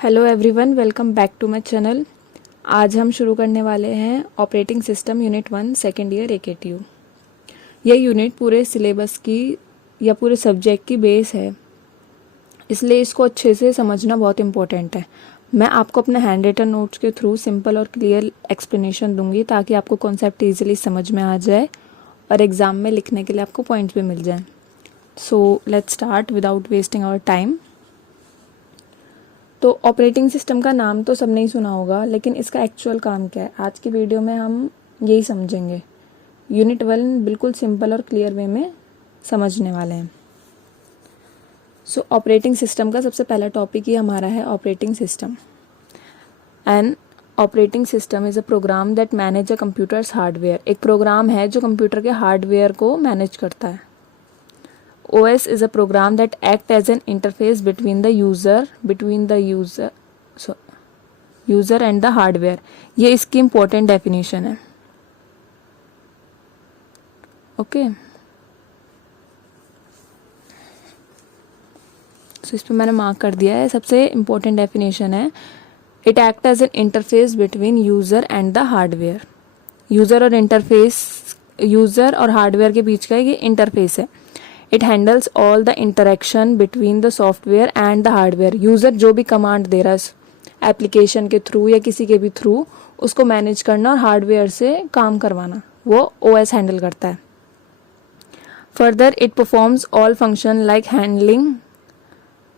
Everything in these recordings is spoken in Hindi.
Hello everyone, welcome back to my channel. आज हम शुरू करने वाले हैं operating system unit 1 second year AKTU। यह यूनिट पूरे सिलेबस की या पूरे सब्जेक्ट की बेस है, इसलिए इसको अच्छे से समझना बहुत इम्पोर्टेंट है। मैं आपको अपने हैंड रिटन नोट्स के थ्रू सिंपल और क्लियर एक्सप्लेनेशन दूंगी ताकि आपको कॉन्सेप्ट ईजिली समझ में आ जाए और एग्ज़ाम में लिखने के लिए आपको पॉइंट्स भी मिल जाएं। So let's start without wasting our time. तो ऑपरेटिंग सिस्टम का नाम तो सबने ही सुना होगा, लेकिन इसका एक्चुअल काम क्या है आज की वीडियो में हम यही समझेंगे। यूनिट 1 बिल्कुल सिंपल और क्लियर वे में समझने वाले हैं। सो ऑपरेटिंग सिस्टम का सबसे पहला टॉपिक ही हमारा है operating system. And operating system is a program that manage a computers hardware. एक प्रोग्राम है जो कंप्यूटर के हार्डवेयर को मैनेज करता है। OS is a program that act as an interface between the user and the hardware। ये इसकी इम्पोर्टेंट डेफिनेशन है। ओके, सो इस पर मैंने मार्क कर दिया है। सबसे इम्पोर्टेंट डेफिनेशन है, it act as an interface between user and the hardware. User और हार्डवेयर के बीच का ये इंटरफेस है। It handles all the interaction between the software and the hardware. User जो भी कमांड दे रहा है एप्लीकेशन के थ्रू या किसी के भी थ्रू, उसको मैनेज करना और हार्डवेयर से काम करवाना वो OS हैंडल करता है। Further it performs all function like handling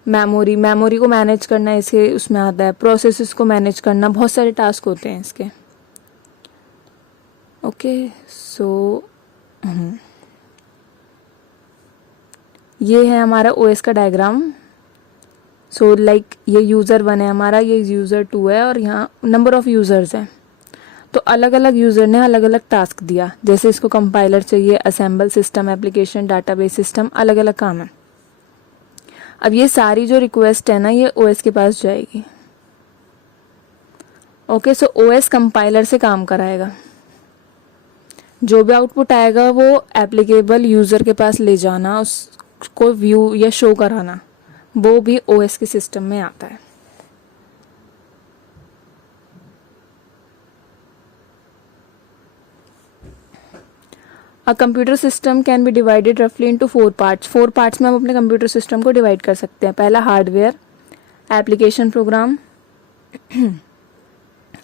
memory को मैनेज करना इसके उसमें आता है। प्रोसेसेस को मैनेज करना, बहुत सारे टास्क होते हैं इसके। ओके, सो ये है हमारा OS का डायग्राम। सो लाइक ये यूज़र 1 है हमारा, ये यूज़र 2 है और यहाँ नंबर ऑफ़ यूज़र्स हैं। तो अलग अलग यूज़र ने अलग अलग टास्क दिया। जैसे इसको कंपाइलर चाहिए, assemble system, application, database system, अलग अलग काम है। अब ये सारी जो रिक्वेस्ट है ना, ये OS के पास जाएगी। ओके, सो OS कंपाइलर से काम कराएगा। जो भी आउटपुट आएगा वो एप्लीकेबल यूज़र के पास ले जाना, उसको व्यू या शो कराना, वो भी OS के सिस्टम में आता है। A computer system can be divided रफली इनटू 4 पार्ट्स। 4 पार्ट्स में हम अपने कंप्यूटर सिस्टम को डिवाइड कर सकते हैं। पहला hardware, application program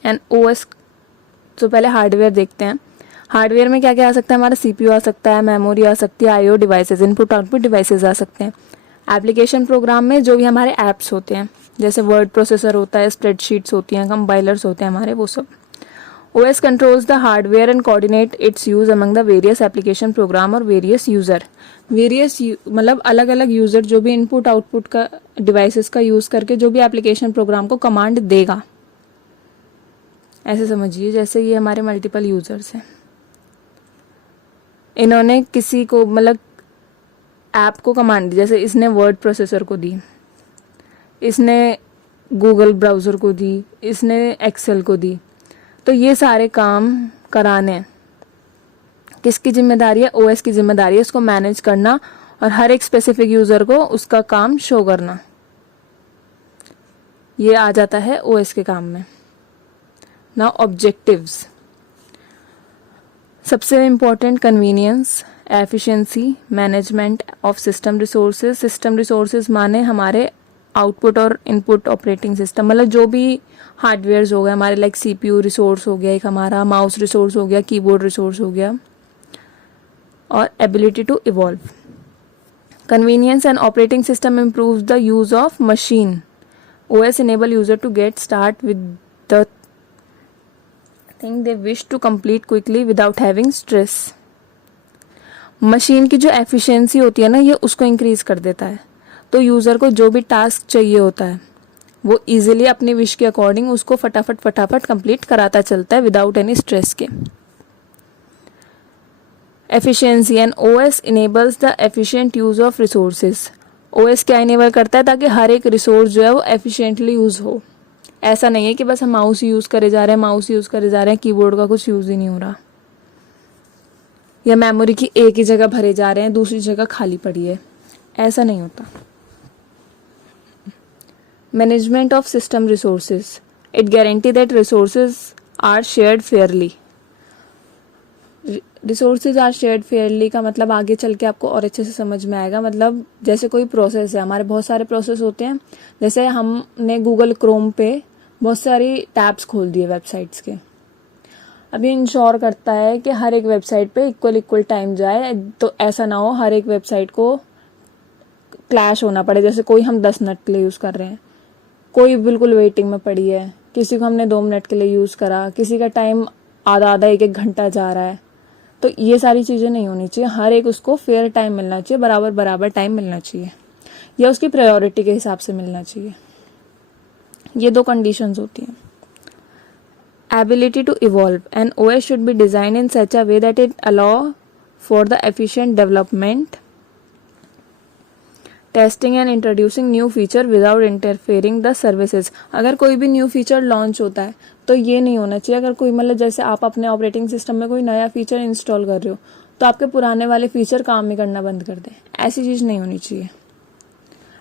and OS। तो पहले हार्डवेयर देखते हैं। हार्डवेयर में क्या क्या आ सकता है हमारा, CPU आ सकता है, मेमोरी आ सकती है, IO devices, input output devices आ सकते हैं। एप्लीकेशन प्रोग्राम में जो भी हमारे ऐप्स होते हैं, जैसे वर्ड प्रोसेसर होता है, स्प्रेडशीट्स होती हैं, कंपाइलर्स होते हैं हमारे, वो सब। OS controls the hardware and coordinate it's use among the various application program और वेरियस यूजर। मतलब अलग अलग यूजर जो भी इनपुट आउटपुट का डिवाइसेस का यूज करके जो भी एप्लीकेशन प्रोग्राम को कमांड देगा, ऐसे समझिए जैसे ये हमारे मल्टीपल यूजर्स हैं। इन्होंने किसी को मतलब ऐप को कमांड दी, जैसे इसने वर्ड प्रोसेसर को दी, इसने गूगल ब्राउज़र को दी, इसने एक्सेल को दी। तो ये सारे काम कराने किसकी जिम्मेदारी है, OS की जिम्मेदारी है इसको मैनेज करना और हर एक स्पेसिफिक यूज़र को उसका काम शो करना। ये आ जाता है OS के काम में। Now objectives. सबसे important, convenience, efficiency, management of system resources. System resources माने हमारे आउटपुट और इनपुट ऑपरेटिंग सिस्टम, मतलब जो भी हार्डवेयर्स हो गए हमारे, लाइक CPU रिसोर्स हो गया, एक हमारा माउस रिसोर्स हो गया, कीबोर्ड रिसोर्स हो गया, और ability to evolve. Convenience and operating system improves the use of machine. OS enable user to get start with the thing they wish to complete quickly without having stress। Machine की जो एफिशिएंसी होती है ना, ये उसको इंक्रीज कर देता है। तो यूज़र को जो भी टास्क चाहिए होता है वो इजीली अपनी विश के अकॉर्डिंग उसको फटाफट कंप्लीट कराता चलता है विदाउट एनी स्ट्रेस के। Efficiency and OS enables the efficient use of resources. OS क्या इनेबल करता है, ताकि हर एक रिसोर्स जो है वो एफिशिएंटली यूज हो। ऐसा नहीं है कि बस हम माउस यूज करे जा रहे हैं, कीबोर्ड का कुछ यूज ही नहीं हो रहा, या मेमोरी की एक ही जगह भरे जा रहे हैं, दूसरी जगह खाली पड़ी है, ऐसा नहीं होता। Management of system resources, it guarantee that resources are shared fairly. Resources are shared fairly का मतलब आगे चल के आपको और अच्छे से समझ में आएगा। मतलब जैसे कोई प्रोसेस है, हमारे बहुत सारे प्रोसेस होते हैं, जैसे हमने गूगल क्रोम पे बहुत सारी टैब्स खोल दिए वेबसाइट्स के। अब ये इंश्योर करता है कि हर एक वेबसाइट पे इक्वल टाइम जाए, तो ऐसा ना हो हर एक वेबसाइट को क्लैश होना पड़े। जैसे कोई हम 10 मिनट के लिए यूज़ कर रहे हैं, कोई बिल्कुल वेटिंग में पड़ी है, किसी को हमने 2 मिनट के लिए यूज़ करा, किसी का टाइम आधा 1 घंटा जा रहा है। तो ये सारी चीज़ें नहीं होनी चाहिए, हर एक उसको फेयर टाइम मिलना चाहिए, बराबर टाइम मिलना चाहिए, या उसकी प्रायोरिटी के हिसाब से मिलना चाहिए। ये 2 कंडीशंस होती हैं। Ability to evolve, an OS should be designed in such a way that it allow for the efficient development, testing and introducing new feature without interfering the services. अगर कोई भी न्यू फीचर लॉन्च होता है तो ये नहीं होना चाहिए, अगर कोई मतलब जैसे आप अपने ऑपरेटिंग सिस्टम में कोई नया फीचर इंस्टॉल कर रहे हो तो आपके पुराने वाले फीचर काम नहीं करना बंद कर दें, ऐसी चीज़ नहीं होनी चाहिए।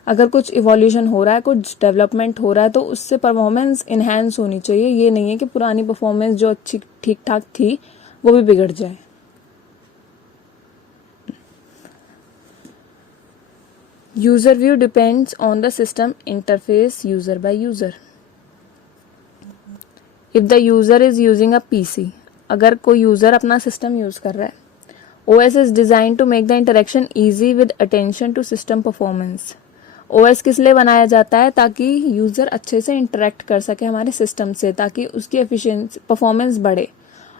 अगर कुछ इवोल्यूशन हो रहा है, कुछ डेवलपमेंट हो रहा है, तो उससे परफॉर्मेंस इन्हेंस होनी चाहिए। ये नहीं है कि पुरानी परफॉर्मेंस जो अच्छी ठीक ठाक थी वो भी बिगड़ जाए। User view depends on the system interface user by user. If the user is using a PC, अगर कोई यूज़र अपना सिस्टम यूज़ कर रहा है, OS is designed to make the interaction easy with attention to system performance. OS किस लिए बनाया जाता है? ताकि यूज़र अच्छे से इंटरेक्ट कर सके हमारे सिस्टम से, ताकि उसकी एफिशिएंसी परफॉर्मेंस बढ़े।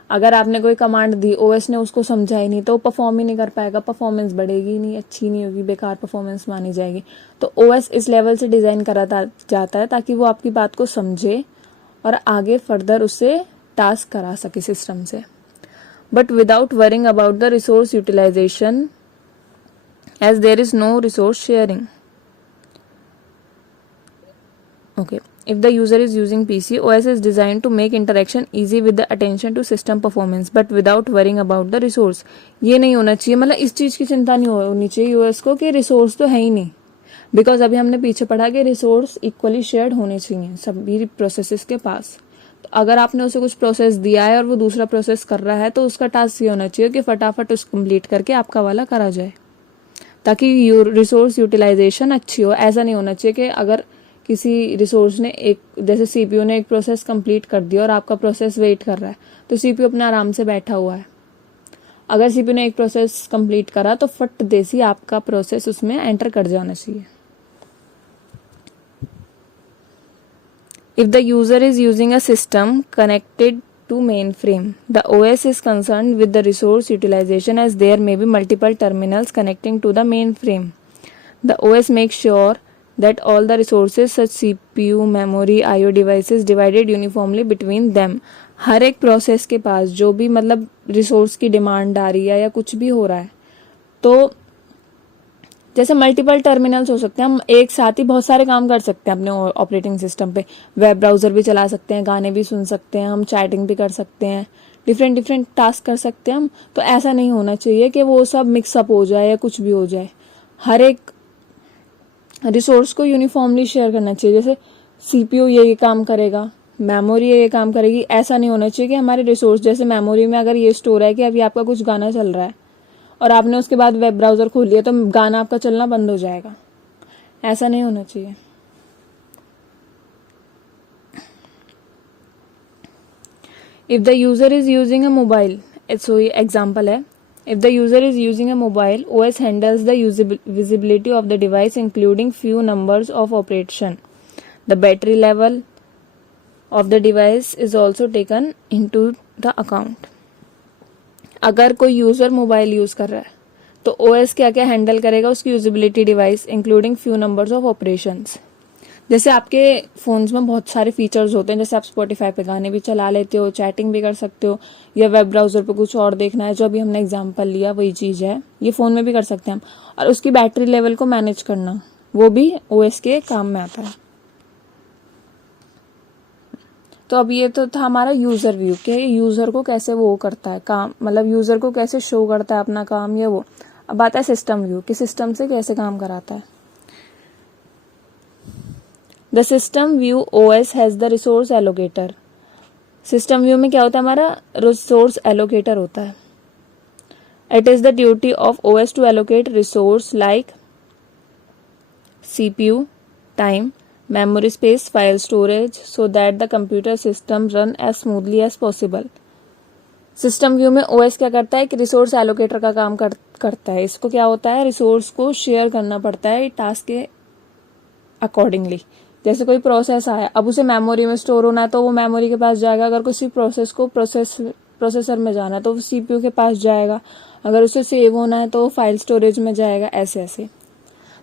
अगर आपने कोई कमांड दी, OS ने उसको समझा ही नहीं, तो वो परफॉर्म ही नहीं कर पाएगा, परफॉर्मेंस बढ़ेगी नहीं, अच्छी नहीं होगी, बेकार परफॉर्मेंस मानी जाएगी। तो OS इस लेवल से डिज़ाइन करा जाता है ताकि वो आपकी बात को समझे और आगे फर्दर उससे टास्क करा सके सिस्टम से, but without worrying about the resource utilisation as there is no resource sharing. Okay. If the user is using PC, OS is designed to make interaction easy with the attention to system performance, but without worrying about the resource. ये नहीं होना चाहिए, मतलब इस चीज़ की चिंता नहीं होनी चाहिए यूएस को कि रिसोर्स तो है ही नहीं, बिकॉज अभी हमने पीछे पढ़ा कि रिसोर्स इक्वली शेयर्ड होने चाहिए सभी प्रोसेसेस के पास। तो अगर आपने उसे कुछ प्रोसेस दिया है और वो दूसरा प्रोसेस कर रहा है, तो उसका टास्क ये होना चाहिए कि फटाफट उस कंप्लीट करके आपका वाला करा जाए, ताकि रिसोर्स यूटिलाइजेशन अच्छी हो। ऐसा नहीं होना चाहिए कि अगर किसी रिसोर्स ने एक, जैसे सीपीयू ने एक प्रोसेस कंप्लीट कर दिया और आपका प्रोसेस वेट कर रहा है, तो सीपीयू अपने आराम से बैठा हुआ है। अगर सीपीयू ने एक प्रोसेस कंप्लीट करा तो फट देसी आपका प्रोसेस उसमें एंटर कर जाना चाहिए। If the user is using a system connected to mainframe, the OS is concerned with the resource utilization as there may be multiple terminals connecting to the mainframe. The OS makes sure that all the resources such CPU, memory, IO devices divided uniformly between them. हर एक प्रोसेस के पास जो भी मतलब रिसोर्स की डिमांड आ रही है या कुछ भी हो रहा है, तो जैसे मल्टीपल टर्मिनल्स हो सकते हैं, हम एक साथ ही बहुत सारे काम कर सकते हैं अपने ऑपरेटिंग सिस्टम पे। वेब ब्राउज़र भी चला सकते हैं, गाने भी सुन सकते हैं, हम चैटिंग भी कर सकते हैं, डिफरेंट टास्क कर सकते हैं हम। तो ऐसा नहीं होना चाहिए कि वो सब मिक्सअप हो जाए या कुछ भी हो जाए। हर एक रिसोर्स को यूनिफॉर्मली शेयर करना चाहिए। जैसे CPU ये काम करेगा, मेमोरी ये काम करेगी। ऐसा नहीं होना चाहिए कि हमारे रिसोर्स, जैसे मेमोरी में अगर ये स्टोर है कि अभी आपका कुछ गाना चल रहा है और आपने उसके बाद वेब ब्राउज़र खोल लिया, तो गाना आपका चलना बंद हो जाएगा। ऐसा नहीं होना चाहिए। If the user is using a mobile, so ये एग्जाम्पल है। If the user is using a mobile, OS handles the visibility of the device including few numbers of operation. The battery level of the device is also taken into the account. अगर कोई यूज़र मोबाइल यूज़ कर रहा है तो OS क्या क्या हैंडल करेगा? उसकी usability device including few numbers of operations. जैसे आपके फ़ोन्स में बहुत सारे फीचर्स होते हैं, जैसे आप स्पॉटिफाई पे गाने भी चला लेते हो, चैटिंग भी कर सकते हो, या वेब ब्राउज़र पे कुछ और देखना है, जो अभी हमने एग्जांपल लिया वही चीज़ है, ये फ़ोन में भी कर सकते हैं हम। और उसकी बैटरी लेवल को मैनेज करना, वो भी OS के काम में आता है। तो अब ये तो था हमारा यूज़र व्यू, कि यूज़र को कैसे वो करता है काम, मतलब यूज़र को कैसे शो करता है अपना काम या वो। अब आता है सिस्टम व्यू, कि सिस्टम से कैसे काम कराता है। The system view OS has the resource allocator. System view में क्या होता है, हमारा रिसोर्स एलोकेटर होता है। It is the duty of OS to allocate resource like CPU, time, memory space, file storage so that the computer system run as smoothly as possible। System view में OS क्या करता है कि रिसोर्स एलोकेटर का काम करता है। इसको क्या होता है, रिसोर्स को शेयर करना पड़ता है टास्क के अकॉर्डिंगली। जैसे कोई प्रोसेस आया, अब उसे मेमोरी में स्टोर होना है तो वो मेमोरी के पास जाएगा। अगर किसी प्रोसेस को प्रोसेसर में जाना है तो वो CPU के पास जाएगा। अगर उसे सेव होना है तो फाइल स्टोरेज में जाएगा, ऐसे ऐसे।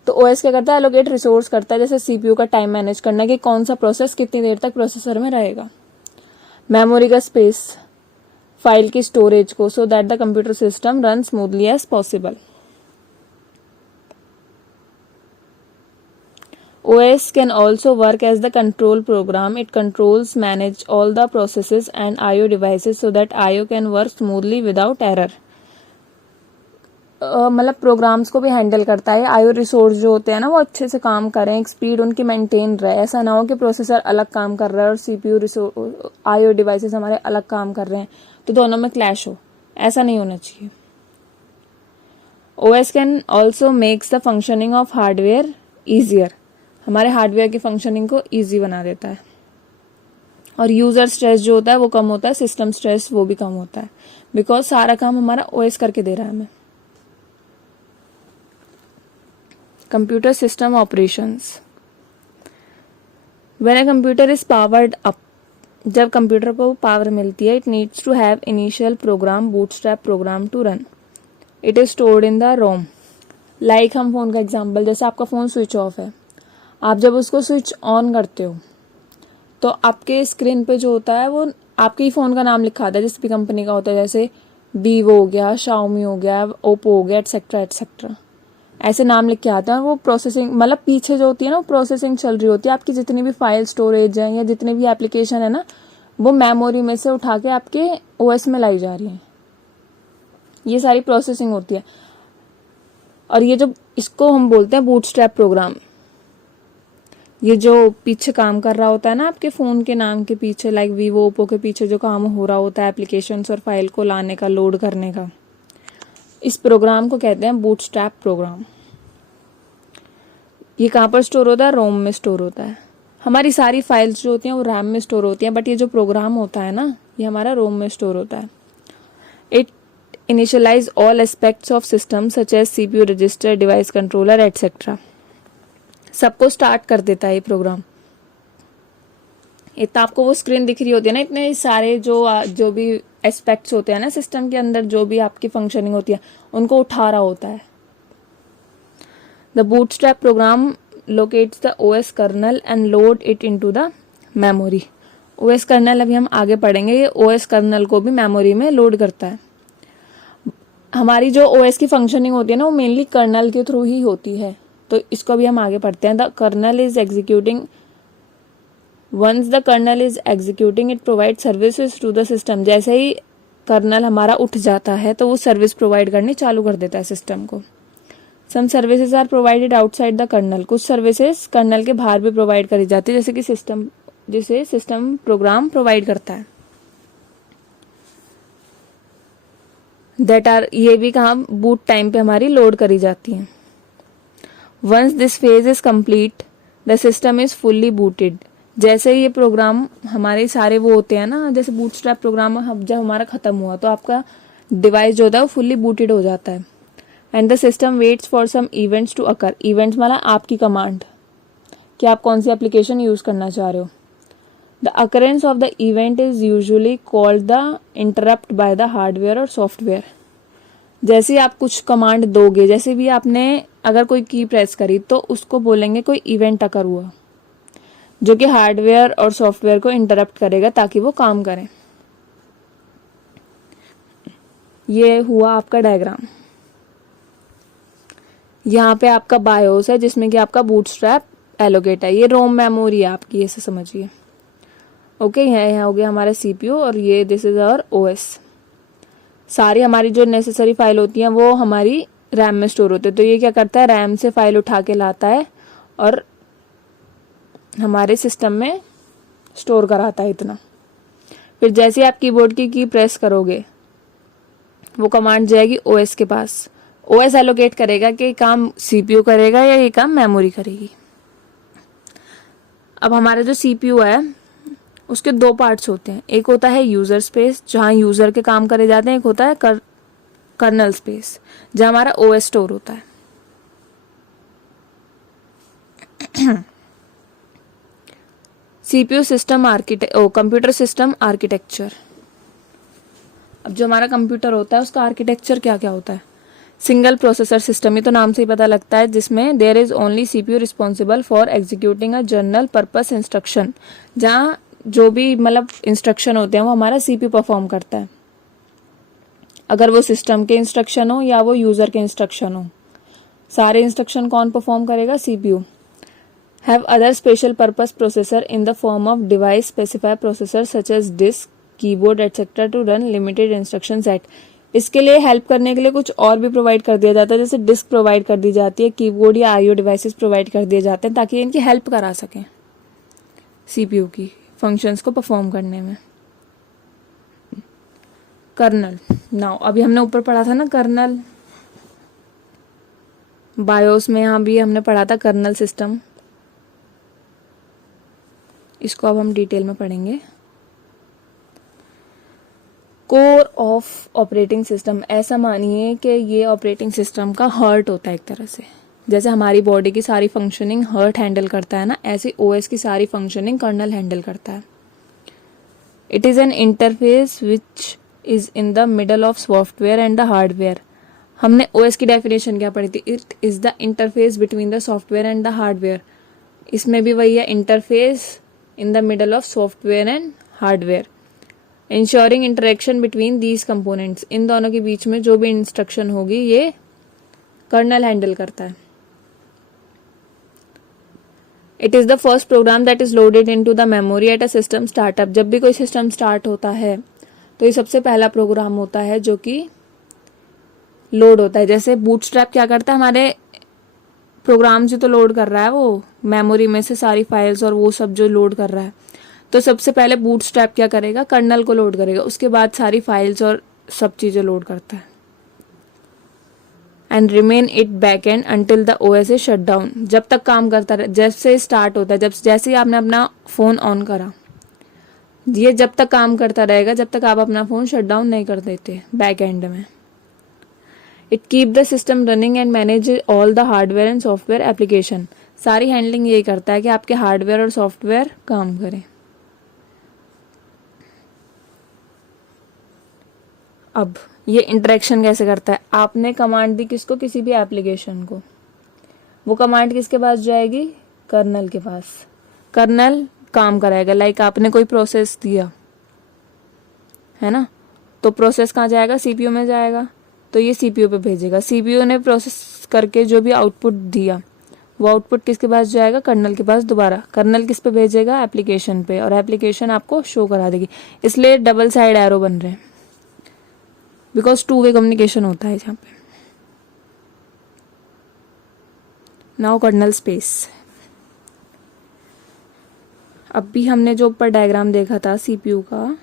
तो OS क्या करता है, एलोकेट रिसोर्स करता है। जैसे CPU का टाइम मैनेज करना कि कौन सा प्रोसेस कितनी देर तक प्रोसेसर में रहेगा, मेमोरी का स्पेस, फाइल की स्टोरेज को, so that the computer system run smoothly as possible. OS can also work as the control program. It controls, manage all the processes and IO devices so that IO can work smoothly without error. मतलब प्रोग्राम्स को भी हैंडल करता है। आईओ रिसोर्स जो होते हैं ना वो अच्छे से काम करें, एक स्पीड उनकी मेंटेन रहे। ऐसा ना हो कि प्रोसेसर अलग काम कर रहा है और CPU आईओ डिवाइसेस हमारे अलग काम कर रहे हैं तो दोनों में क्लैश हो, ऐसा नहीं होना चाहिए। OS can also makes the functioning of hardware easier. हमारे हार्डवेयर की फंक्शनिंग को ईजी बना देता है। और यूजर स्ट्रेस जो होता है वो कम होता है, सिस्टम स्ट्रेस वो भी कम होता है, बिकॉज सारा काम हमारा OS करके दे रहा है हमें। Computer system operations. When a computer is powered up, जब कंप्यूटर को पावर मिलती है, it needs to have initial program, bootstrap program to run. It is stored in the ROM. Like हम फोन का एग्जांपल, जैसे आपका फोन स्विच ऑफ है, आप जब उसको स्विच ऑन करते हो तो आपके स्क्रीन पे जो होता है वो आपके ही फोन का नाम लिखा आता है, जिस भी कंपनी का होता है। जैसे वीवो हो गया, शाओमी हो गया, ओप्पो हो गया, एटसेट्रा एटसेट्रा, ऐसे नाम लिख के आता है। और वो प्रोसेसिंग, मतलब पीछे जो होती है ना वो प्रोसेसिंग चल रही होती है। आपकी जितनी भी फाइल स्टोरेज है या जितने भी एप्लीकेशन है ना, वो मेमोरी में से उठा के आपके OS में लाई जा रही है। ये सारी प्रोसेसिंग होती है। और ये जो इसको हम बोलते हैं बूटस्ट्रैप प्रोग्राम। ये जो पीछे काम कर रहा होता है ना आपके फोन के नाम के पीछे, लाइक वीवो, ओप्पो के पीछे जो काम हो रहा होता है एप्लीकेशंस और फाइल को लाने का, लोड करने का, इस प्रोग्राम को कहते हैं बूटस्ट्रैप प्रोग्राम। ये कहाँ पर स्टोर होता है, रोम में स्टोर होता है। हमारी सारी फाइल्स जो होती हैं वो रैम में स्टोर होती हैं, बट ये जो प्रोग्राम होता है ना ये हमारा रोम में स्टोर होता है। It initialise all aspects of system such as CPU, register, device controller etcetera. सबको स्टार्ट कर देता है ये प्रोग्राम। इतना आपको वो स्क्रीन दिख रही होती है ना, इतने सारे जो भी एस्पेक्ट्स होते हैं ना सिस्टम के अंदर, जो भी आपकी फंक्शनिंग होती है उनको उठा रहा होता है। The bootstrap program locates the OS kernel and load it into the memory. OS kernel अभी हम आगे पढ़ेंगे, ये OS कर्नल को भी मेमोरी में लोड करता है। हमारी जो OS की फंक्शनिंग होती है ना वो मेनली कर्नल के थ्रू ही होती है, तो इसको भी हम आगे पढ़ते हैं। The kernel is executing, once the kernel is executing it provide services to the system. जैसे ही कर्नल हमारा उठ जाता है तो वो सर्विस प्रोवाइड करनी चालू कर देता है सिस्टम को। Some services are provided outside the kernel. कुछ सर्विसेज कर्नल के बाहर भी प्रोवाइड करी जाती है, जैसे कि सिस्टम प्रोग्राम प्रोवाइड करता है। दैट आर, ये भी कहाँ बूट टाइम पे हमारी लोड करी जाती है। Once this phase is complete the system is fully booted. जैसे ही ये प्रोग्राम हमारे सारे वो होते हैं ना, जैसे बूटस्ट्रैप प्रोग्राम जब हमारा खत्म हुआ तो आपका डिवाइस जो होता है वो फुल्ली बूटेड हो जाता है। And the system waits for some events to occur. Events मतलब आपकी कमांड कि आप कौन सी एप्लीकेशन यूज करना चाह रहे हो। The occurrence of the event is usually called the interrupt by the hardware और सॉफ्टवेयर। जैसे ही आप कुछ कमांड दोगे, जैसे भी आपने अगर कोई की प्रेस करी तो उसको बोलेंगे कोई इवेंट अकर हुआ, जो कि हार्डवेयर और सॉफ्टवेयर को इंटरप्ट करेगा ताकि वो काम करें। ये हुआ आपका डायग्राम। यहाँ पे आपका बायोस है जिसमें कि आपका बूटस्ट्रैप एलोकेट है। ये रोम मेमोरी है आपकी, ऐसे समझिए। ओके, यहाँ हो गया हमारा CPU और ये दिस इज आवर OS। सारी हमारी जो नेसेसरी फाइल होती हैं वो हमारी रैम में स्टोर होते हैं। तो ये क्या करता है, रैम से फाइल उठा के लाता है और हमारे सिस्टम में स्टोर कराता है इतना। फिर जैसे आप कीबोर्ड की की प्रेस करोगे वो कमांड जाएगी ओएस के पास। ओएस एलोकेट करेगा कि ये काम सीपीयू करेगा या ये काम मेमोरी करेगी। अब हमारा जो सीपीयू है उसके दो पार्ट्स होते हैं, एक होता है यूजर स्पेस जहाँ यूजर के काम करे जाते हैं, एक होता है कर्नल स्पेस जहाँ हमारा ओएस स्टोर होता है। CPU system computer system architecture. अब जो हमारा कंप्यूटर होता है उसका आर्किटेक्चर क्या क्या होता है। सिंगल प्रोसेसर सिस्टम, ये तो नाम से ही पता लगता है, जिसमें there is only CPU responsible for executing a general purpose instruction, जहाँ जो भी मतलब इंस्ट्रक्शन होते हैं वो हमारा सीपीयू परफॉर्म करता है, अगर वो सिस्टम के इंस्ट्रक्शन हो या वो यूजर के इंस्ट्रक्शन हो। सारे इंस्ट्रक्शन कौन परफॉर्म करेगा? CPU. Have other special purpose processor in the form of device specified processor such as disk, keyboard etcetera to run limited instruction set. इसके लिए हेल्प करने के लिए कुछ और भी प्रोवाइड कर दिया जाता है, जैसे डिस्क प्रोवाइड कर दी जाती है, कीबोर्ड या आईओ डिवाइसेस प्रोवाइड कर दिए जाते हैं ताकि इनकी हेल्प करा सकें सीपीयू की फंक्शंस को परफॉर्म करने में। कर्नल। नाउ अभी हमने ऊपर पढ़ा था ना कर्नल, बायोस में यहाँ भी हमने पढ़ा था कर्नल सिस्टम, इसको अब हम डिटेल में पढ़ेंगे। कोर ऑफ ऑपरेटिंग सिस्टम, ऐसा मानिए कि ये ऑपरेटिंग सिस्टम का हार्ट होता है एक तरह से। जैसे हमारी बॉडी की सारी फंक्शनिंग हार्ट हैंडल करता है ना, ऐसे ओएस की सारी फंक्शनिंग कर्नल हैंडल करता है। It is an interface which is in the middle of software and the hardware. हमने ओएस की डेफिनेशन क्या पढ़ी थी? It is the interface between the software and the hardware. इसमें भी वही है, interface in the middle of software and hardware, ensuring interaction between these components. इन दोनों के बीच में जो भी इंस्ट्रक्शन होगी ये कर्नल हैंडल करता है। It is the first program that is loaded into the memory at a system startup. जब भी कोई सिस्टम स्टार्ट होता है तो ये सबसे पहला प्रोग्राम होता है जो कि लोड होता है। जैसे बूटस्ट्रैप क्या करता है, हमारे प्रोग्राम से तो लोड कर रहा है वो मेमोरी में से सारी फाइल्स और वो सब जो लोड कर रहा है, तो सबसे पहले बूटस्ट्रैप क्या करेगा? कर्नल को लोड करेगा, उसके बाद सारी फाइल्स और सब चीजें लोड करता है। And remain it back and until the OS is shut down. जब तक काम करता रहे, जैसे स्टार्ट होता है, जैसे ही आपने अपना फोन ऑन करा, ये जब तक काम करता रहेगा जब तक आप अपना फोन शट डाउन नहीं कर देते बैक एंड में। It keep the system running and manage all the hardware and software application. सारी हैंडलिंग यही करता है कि आपके हार्डवेयर और सॉफ्टवेयर काम करें। अब ये इंटरेक्शन कैसे करता है? आपने कमांड दी किसको? किसी भी एप्लीकेशन को, वो कमांड किसके पास जाएगी? कर्नल के पास। कर्नल काम कराएगा। लाइक आपने कोई प्रोसेस दिया है ना, तो प्रोसेस कहाँ जाएगा? सीपीयू में जाएगा, तो ये सीपीयू पे भेजेगा। सीपीयू ने प्रोसेस करके जो भी आउटपुट दिया वो आउटपुट किसके पास जाएगा? कर्नल के पास दोबारा। कर्नल किस पे भेजेगा? एप्लीकेशन पे, और एप्लीकेशन आपको शो करा देगी। इसलिए डबल साइड एरो बन रहे हैं, बिकॉज टू वे कम्युनिकेशन होता है यहाँ पे। Now colonel space. अब भी हमने जो ऊपर डायग्राम देखा था सीपीयू का,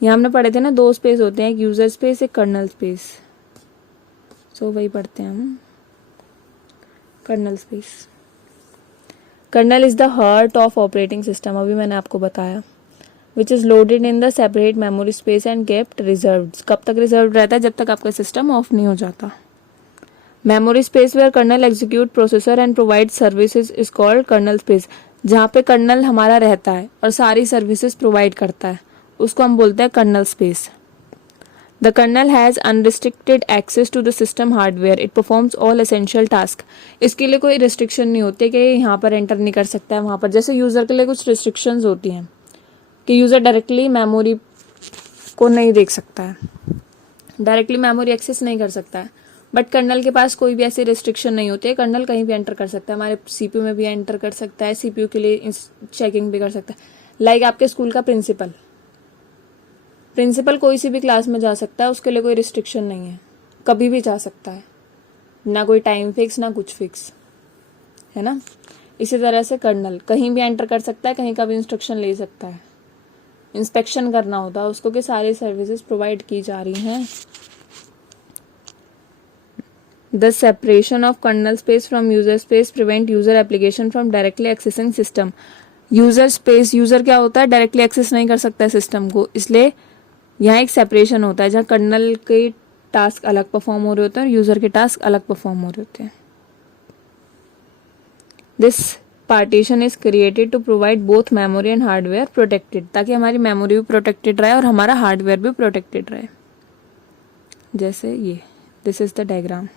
यहाँ हमने पढ़े थे ना, दो स्पेस होते हैं, एक यूजर स्पेस एक कर्नल स्पेस। सो वही पढ़ते हैं हम। Kernel space. Kernel is the heart of operating system, अभी मैंने आपको बताया, which is loaded in the separate memory space and kept reserved. कब तक रिजर्व रहता है? जब तक आपका सिस्टम ऑफ नहीं हो जाता। Memory space where kernel execute processor and provide services is called kernel space. जहाँ पे कर्नल हमारा रहता है और सारी सर्विसेज प्रोवाइड करता है उसको हम बोलते हैं kernel space. The kernel has unrestricted access to the system hardware, it performs all essential task. इसके लिए कोई रिस्ट्रिक्शन नहीं होती कि यहाँ पर एंटर नहीं कर सकता है वहाँ पर। जैसे यूजर के लिए कुछ रिस्ट्रिक्शंस होती हैं कि यूजर डायरेक्टली मेमोरी को नहीं देख सकता है, डायरेक्टली मेमोरी एक्सेस नहीं कर सकता है, बट कर्नल के पास कोई भी ऐसी रिस्ट्रिक्शन नहीं होती है। कर्नल कहीं भी एंटर कर सकता है, हमारे सीपीयू में भी एंटर कर सकता है, सीपीयू के लिए चेकिंग भी कर सकता है। लाइक आपके स्कूल का प्रिंसिपल कोई सी भी क्लास में जा सकता है, उसके लिए कोई रिस्ट्रिक्शन नहीं है, कभी भी जा सकता है, ना कोई टाइम फिक्स ना कुछ फिक्स, है ना। इसी तरह से कर्नल कहीं भी एंटर कर सकता है, कहीं का भी इंस्ट्रक्शन ले सकता है। इंस्पेक्शन करना होता है उसको कि सारी सर्विसेज प्रोवाइड की जा रही हैं। The separation of kernel space from user space prevent user application from directly accessing system. User space, user क्या होता है, डायरेक्टली एक्सेस नहीं कर सकता है सिस्टम को, इसलिए यहाँ एक सेपरेशन होता है जहाँ कर्नल के टास्क अलग परफॉर्म हो रहे होते हैं और यूजर के टास्क अलग परफॉर्म हो रहे होते हैं। This partition is created to provide both memory and hardware protected, ताकि हमारी मेमोरी भी प्रोटेक्टेड रहे और हमारा हार्डवेयर भी प्रोटेक्टेड रहे। जैसे ये, दिस इज द डायग्राम।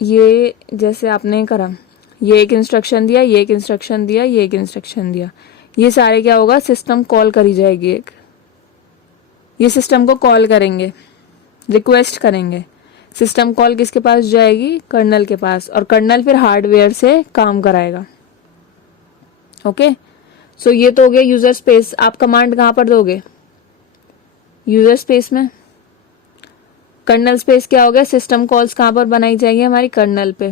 ये जैसे आपने करा, ये एक इंस्ट्रक्शन दिया, ये एक इंस्ट्रक्शन दिया, ये एक इंस्ट्रक्शन दिया, ये सारे क्या होगा, सिस्टम कॉल करी जाएगी एक। ये सिस्टम को कॉल करेंगे, रिक्वेस्ट करेंगे। सिस्टम कॉल किसके पास जाएगी, कर्नल के पास, और कर्नल फिर हार्डवेयर से काम कराएगा। ओके, सो ये तो हो गया यूजर स्पेस। आप कमांड कहाँ पर दोगे, यूजर स्पेस में। कर्नल स्पेस क्या हो गया, सिस्टम कॉल्स कहाँ पर बनाई जाएगी, हमारी कर्नल पे,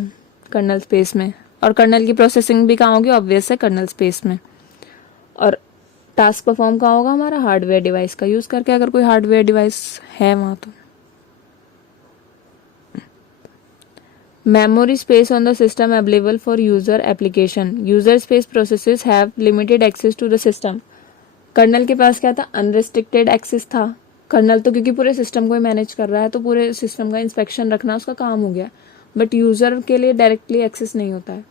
कर्नल स्पेस में। और कर्नल की प्रोसेसिंग भी कहाँ होगी, ऑब्वियस है कर्नल स्पेस में। और टास्क परफॉर्म कहाँ होगा, हमारा हार्डवेयर डिवाइस का यूज करके, अगर कोई हार्डवेयर डिवाइस है वहां तो। Memory space on the system available for user application. User space processes have limited access to the system. Kernel के पास क्या था, अनरिस्ट्रिक्टेड एक्सेस था। कर्नल तो क्योंकि पूरे सिस्टम को ही मैनेज कर रहा है तो पूरे सिस्टम का इंस्पेक्शन रखना उसका काम हो गया, बट यूजर के लिए डायरेक्टली एक्सेस नहीं होता है।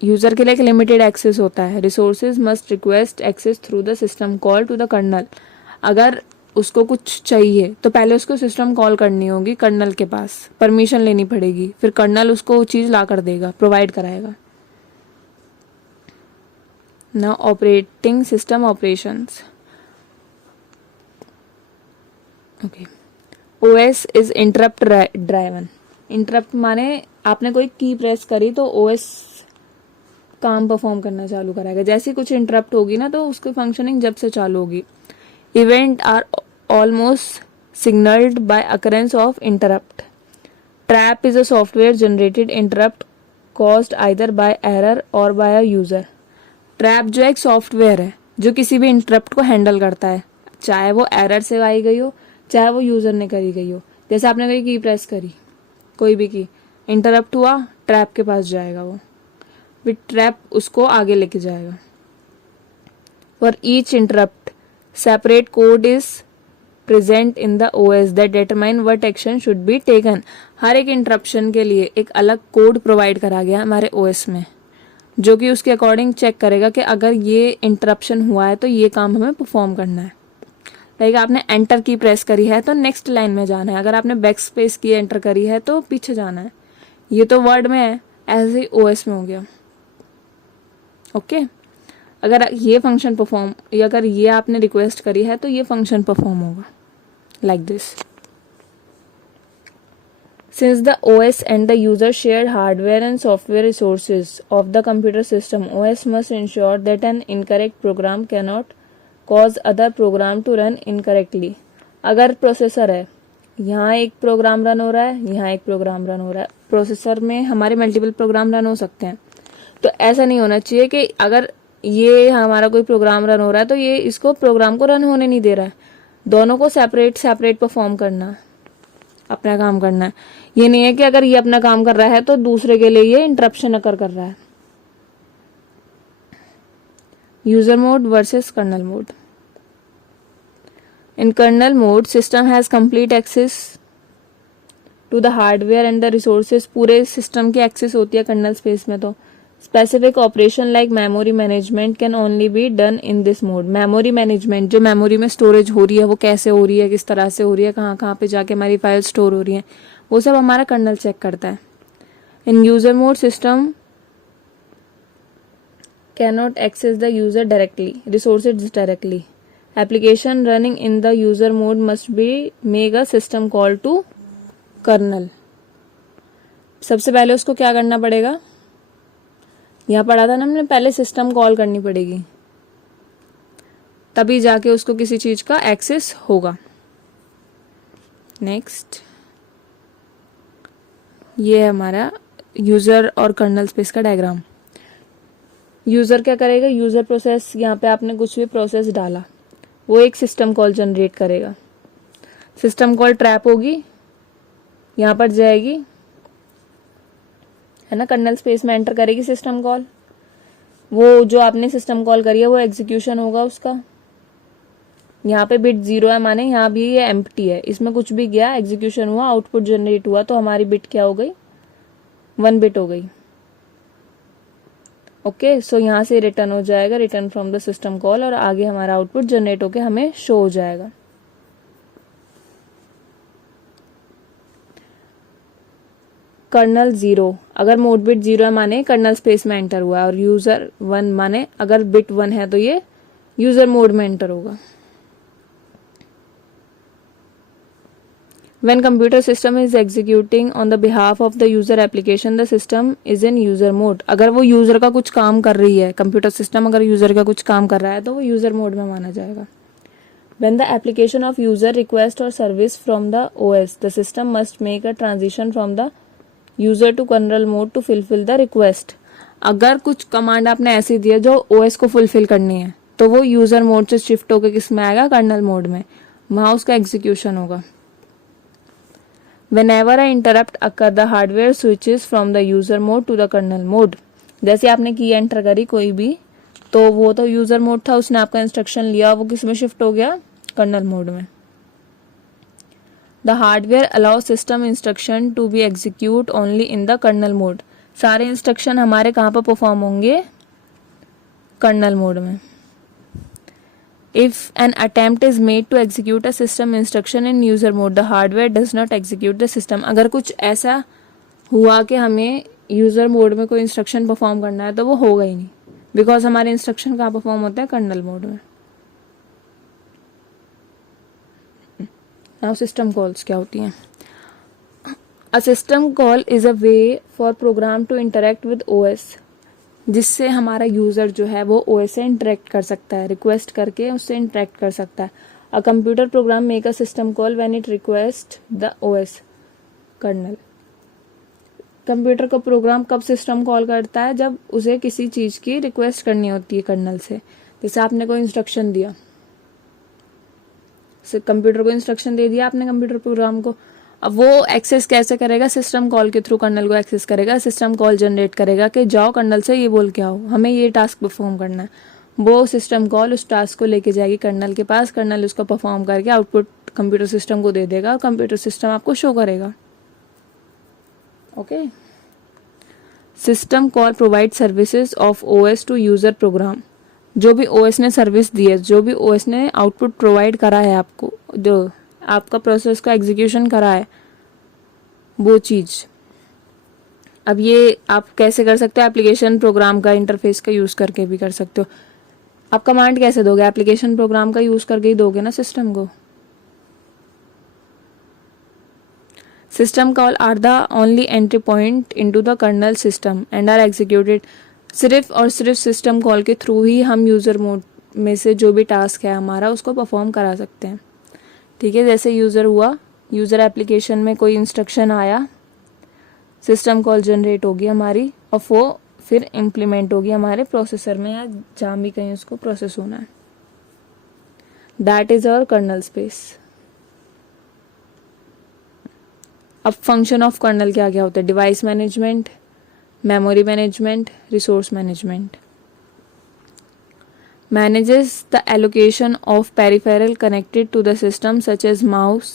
यूजर के लिए एक लिमिटेड एक्सेस होता है। Resources must request access through the system call to the kernel. अगर उसको कुछ चाहिए तो पहले उसको सिस्टम कॉल करनी होगी कर्नल के पास, परमिशन लेनी पड़ेगी, फिर कर्नल उसको वो चीज ला कर देगा, प्रोवाइड कराएगा। Now operating system operations. Okay, OS is interrupt driven. Interrupt माने आपने कोई की प्रेस करी तो ओएस काम परफॉर्म करना चालू कराएगा। जैसे कुछ इंटरप्ट होगी ना तो उसकी फंक्शनिंग जब से चालू होगी। Event are almost signalled by occurrence of interrupt. Trap is a software generated interrupt caused either by error or by a user. Trap जो एक सॉफ्टवेयर है जो किसी भी इंटरप्ट को हैंडल करता है, चाहे वो एरर से आई गई हो, चाहे वो यूजर ने करी गई हो। जैसे आपने कोई की प्रेस करी, कोई भी की, इंटरप्ट हुआ, ट्रैप के पास जाएगा वो, फिर ट्रैप उसको आगे लेके जाएगा। For each interrupt separate code is present in the OS that determine what action should be taken. हर एक इंटरप्शन के लिए एक अलग कोड प्रोवाइड करा गया हमारे ओएस में, जो कि उसके अकॉर्डिंग चेक करेगा कि अगर ये इंटरप्शन हुआ है तो ये काम हमें परफॉर्म करना है। लाइक आपने एंटर की प्रेस करी है तो नेक्स्ट लाइन में जाना है, अगर आपने बैक स्पेस की एंटर करी है तो पीछे जाना है। ये तो वर्ड में है, ऐसे ही ओएस में हो गया। ओके, अगर ये फंक्शन परफॉर्म, या अगर ये आपने रिक्वेस्ट करी है तो ये फंक्शन परफॉर्म होगा, like this. Since the OS and the user share hardware and software resources of the computer system, OS must ensure that an incorrect program can not cause other program to run incorrectly. अगर प्रोसेसर है, यहाँ एक प्रोग्राम रन हो रहा है, यहाँ एक प्रोग्राम रन हो रहा है, प्रोसेसर में हमारे मल्टीपल प्रोग्राम रन हो सकते हैं, तो ऐसा नहीं होना चाहिए कि अगर ये हमारा कोई प्रोग्राम रन हो रहा है तो ये इसको प्रोग्राम को रन होने नहीं दे रहा है। दोनों को सेपरेट सेपरेट परफॉर्म करना है, अपना काम करना है। ये नहीं है कि अगर ये अपना काम कर रहा है तो दूसरे के लिए ये इंटरप्शन अकर कर रहा है। User mode versus kernel mode. In kernel mode system has complete access to the hardware and the resources. पूरे सिस्टम की एक्सेस होती है कर्नल स्पेस में। तो specific operation like memory management can only be done in this mode. Memory management, जो मेमोरी में स्टोरेज हो रही है वो कैसे हो रही है, किस तरह से हो रही है, कहाँ कहाँ पे जाके हमारी फाइल स्टोर हो रही है, वो सब हमारा कर्नल चेक करता है। In user mode system cannot access the user directly, resources directly. Application running in the user mode must be make a system call to kernel. सबसे पहले उसको क्या करना पड़ेगा, यहाँ पढ़ा था ना हमने, पहले सिस्टम कॉल करनी पड़ेगी, तभी जाके उसको किसी चीज का एक्सेस होगा। नेक्स्ट, ये है हमारा यूज़र और कर्नल स्पेस का डायग्राम। यूज़र क्या करेगा, यूज़र प्रोसेस, यहाँ पे आपने कुछ भी प्रोसेस डाला, वो एक सिस्टम कॉल जनरेट करेगा। सिस्टम कॉल ट्रैप होगी, यहाँ पर जाएगी, है ना, कर्नल स्पेस में एंटर करेगी सिस्टम कॉल। वो जो आपने सिस्टम कॉल करी है वो एग्जीक्यूशन होगा उसका। यहाँ पे बिट 0 है, माने यहाँ भी ये एम्प्टी है, इसमें कुछ भी गया, एग्जीक्यूशन हुआ, आउटपुट जनरेट हुआ, तो हमारी बिट क्या हो गई, 1 बिट हो गई। ओके, सो यहाँ से रिटर्न हो जाएगा, return from the system call, और आगे हमारा आउटपुट जनरेट होके हमें शो हो जाएगा। कर्नल 0, अगर मोड बिट 0 है माने कर्नल स्पेस में एंटर हुआ है, और यूजर 1 माने अगर बिट 1 है तो ये यूजर मोड में एंटर होगा। When computer system is executing on the behalf of the user application, the system is in user mode. अगर वो यूजर का कुछ काम कर रही है, कंप्यूटर सिस्टम अगर यूजर का कुछ काम कर रहा है तो वो यूजर मोड में माना जाएगा। When the application of user request or service from the OS, the system must make a transition from the user to kernel mode to fulfill the request. अगर कुछ कमांड आपने ऐसी दी है जो OS को फुलफिल करनी है तो वो यूजर मोड से शिफ्ट होकर किस में आएगा, कर्नल मोड में, वहां उसका एग्जीक्यूशन होगा। Whenever a interrupt occur, the hardware switches from the user mode to the kernel mode. जैसे आपने की एंटर करी कोई भी, तो वो तो यूजर मोड था, उसने आपका इंस्ट्रक्शन लिया, वो किस में शिफ्ट हो गया, कर्नल मोड में। The hardware allows system instruction to be execute only in the kernel mode. सारे इंस्ट्रक्शन हमारे कहाँ पर परफॉर्म होंगे, कर्नल मोड में। If an attempt is made to execute a system instruction in user mode, the hardware does not execute the system. अगर कुछ ऐसा हुआ कि हमें यूजर मोड में कोई इंस्ट्रक्शन परफॉर्म करना है तो वो होगा ही नहीं, बिकॉज हमारे इंस्ट्रक्शन कहाँ परफॉर्म होता है, कर्नल मोड में। नाउ सिस्टम कॉल्स क्या होती हैं। A system call is a way for program to interact with OS, जिससे हमारा यूज़र जो है वो ओएस से इंटरेक्ट कर सकता है, रिक्वेस्ट करके उससे इंटरेक्ट कर सकता है। A computer program make a system call when it request the OS kernel. Computer का प्रोग्राम कब सिस्टम कॉल करता है, जब उसे किसी चीज़ की रिक्वेस्ट करनी होती है कर्नल से। जैसे आपने कोई इंस्ट्रक्शन दिया, कंप्यूटर को इंस्ट्रक्शन दे दिया आपने कंप्यूटर प्रोग्राम को, अब वो एक्सेस कैसे करेगा, सिस्टम कॉल के थ्रू कर्नल को एक्सेस करेगा, सिस्टम कॉल जनरेट करेगा कि जाओ कर्नल से ये बोल के आओ, हमें ये टास्क परफॉर्म करना है। वो सिस्टम कॉल उस टास्क को लेके जाएगी कर्नल के पास, कर्नल उसको परफॉर्म करके आउटपुट कंप्यूटर सिस्टम को दे देगा और कंप्यूटर सिस्टम आपको शो करेगा। Okay, system call provide services of OS to user program. जो भी ओएस ने सर्विस दी है, जो भी ओएस ने आउटपुट प्रोवाइड करा है आपको, जो आपका प्रोसेस का एग्जीक्यूशन करा है, वो चीज। अब ये आप कैसे कर सकते हो, एप्लीकेशन प्रोग्राम का इंटरफेस का यूज करके भी कर सकते हो। आप कमांड कैसे दोगे, एप्लीकेशन प्रोग्राम का यूज करके ही दोगे ना सिस्टम को। System call are the only entry point into the kernel system and are executed. सिर्फ और सिर्फ सिस्टम कॉल के थ्रू ही हम यूजर मोड में से जो भी टास्क है हमारा उसको परफॉर्म करा सकते हैं। ठीक है, जैसे यूज़र हुआ, यूज़र एप्लीकेशन में कोई इंस्ट्रक्शन आया, सिस्टम कॉल जनरेट होगी हमारी, और वो फिर इम्प्लीमेंट होगी हमारे प्रोसेसर में या जहाँ भी कहीं उसको प्रोसेस होना है। That is our kernel space. अब फंक्शन ऑफ कर्नल क्या क्या होता है, device management, memory management, resource management. Manages the allocation of peripheral connected to the system such as mouse,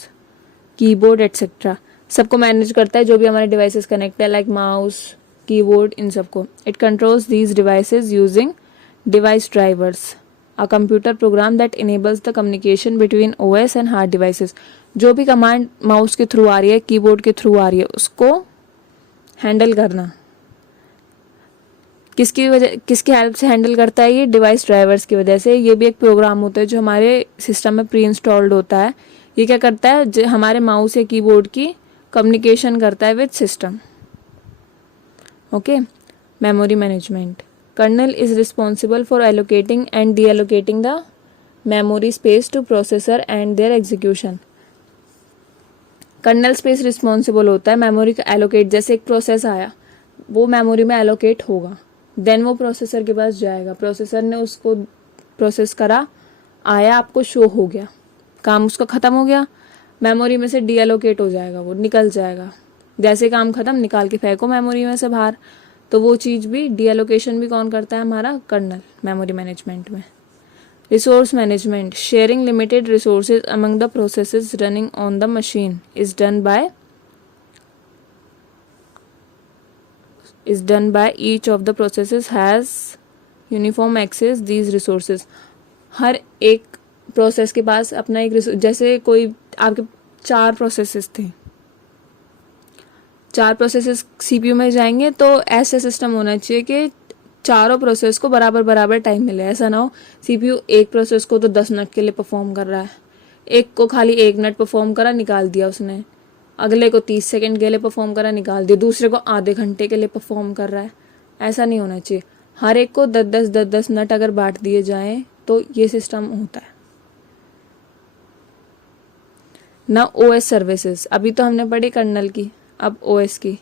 keyboard, etc. सबको मैनेज करता है, जो भी हमारे डिवाइसेस कनेक्ट है, लाइक माउस, कीबोर्ड, इन सबको। It controls these devices using device drivers, a computer programme that enables the communication between OS and hard devices. जो भी कमांड माउस के थ्रू आ रही है, कीबोर्ड के थ्रू आ रही है, उसको हैंडल करना किसकी वजह, किसकी हेल्प से हैंडल करता है, ये डिवाइस ड्राइवर्स की वजह से। ये भी एक प्रोग्राम होता है जो हमारे सिस्टम में प्री इंस्टॉल्ड होता है। ये क्या करता है, हमारे माउस या कीबोर्ड की कम्युनिकेशन करता है with system. Okay, memory management. Kernel is responsible for allocating and deallocating the memory space to processor and their execution. Kernel space responsible होता है मेमोरी का एलोकेट, जैसे एक प्रोसेस आया वो मेमोरी में एलोकेट होगा, देन वो प्रोसेसर के पास जाएगा, प्रोसेसर ने उसको प्रोसेस करा, आया आपको शो हो गया, काम उसका ख़त्म हो गया, मेमोरी में से डी एलोकेट हो जाएगा, वो निकल जाएगा, जैसे काम ख़त्म निकाल के फेंको मेमोरी में से बाहर। तो वो चीज़ भी डी एलोकेशन भी कौन करता है, हमारा कर्नल मेमोरी मैनेजमेंट में। Resource management, sharing limited resources among the processes running on the machine is done by each of the processes has uniform access these resources। हर एक प्रोसेस के पास अपना एक जैसे कोई आपके 4 प्रोसेसेस थे, 4 प्रोसेसेस सीपीयू में जाएंगे, तो ऐसा सिस्टम होना चाहिए कि चारों प्रोसेस को बराबर बराबर टाइम मिले। ऐसा ना हो सीपीयू एक प्रोसेस को तो 10 मिनट के लिए परफॉर्म कर रहा है, एक को खाली 1 मिनट परफॉर्म करा निकाल दिया उसने, अगले को 30 सेकंड के लिए परफॉर्म करा निकाल दिया, दूसरे को आधे घंटे के लिए परफॉर्म कर रहा है। ऐसा नहीं होना चाहिए, हर एक को 10-10 मिनट अगर बांट दिए जाएं तो ये सिस्टम होता है ना। ओएस सर्विसेज, अभी तो हमने पढ़ी कर्नल की, अब ओएस की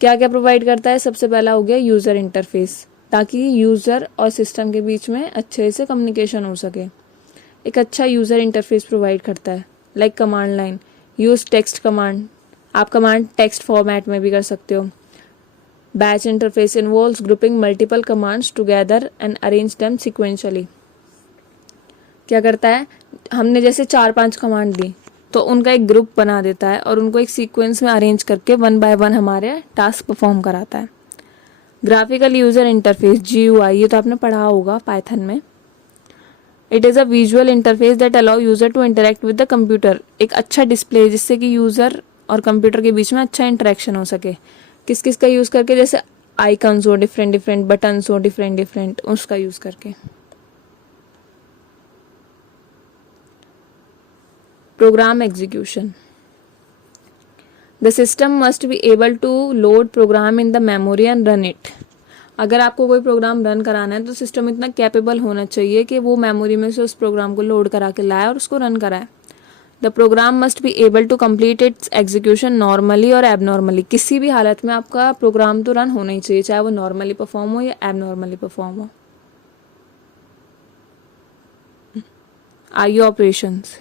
क्या क्या प्रोवाइड करता है। सबसे पहला हो गया यूज़र इंटरफेस, ताकि यूज़र और सिस्टम के बीच में अच्छे से कम्युनिकेशन हो सके। एक अच्छा यूज़र इंटरफेस प्रोवाइड करता है, like command line, use text command, आप कमांड टेक्स्ट फॉर्मेट में भी कर सकते हो। Batch interface involves grouping multiple commands together and arrange them sequentially. क्या करता है, हमने जैसे 4-5 कमांड दी तो उनका एक ग्रुप बना देता है और उनको एक सीक्वेंस में अरेंज करके 1 बाय 1 हमारे टास्क परफॉर्म कराता है। ग्राफिकल यूज़र इंटरफेस GUI, ये तो आपने पढ़ा होगा पाइथन में। It is a visual interface that allow user to interact with the computer, एक अच्छा डिस्प्ले जिससे कि यूज़र और कंप्यूटर के बीच में अच्छा इंटरेक्शन हो सके। किस किस का यूज़ करके, जैसे आइकन्स हो डिफरेंट डिफरेंट, बटन्स हो डिफरेंट डिफरेंट, उसका यूज़ करके। Program execution, the system must be able to load program in the memory and run it. अगर आपको कोई प्रोग्राम रन कराना है तो सिस्टम इतना कैपेबल होना चाहिए कि वो मेमोरी में से उस प्रोग्राम को लोड करा के लाए और उसको रन कराए। The program must be able to complete its execution normally और एबनॉर्मली, किसी भी हालत में आपका प्रोग्राम तो रन होना ही चाहिए, चाहे वो नॉर्मली परफॉर्म हो या एबनॉर्मली परफॉर्म हो। IO operations,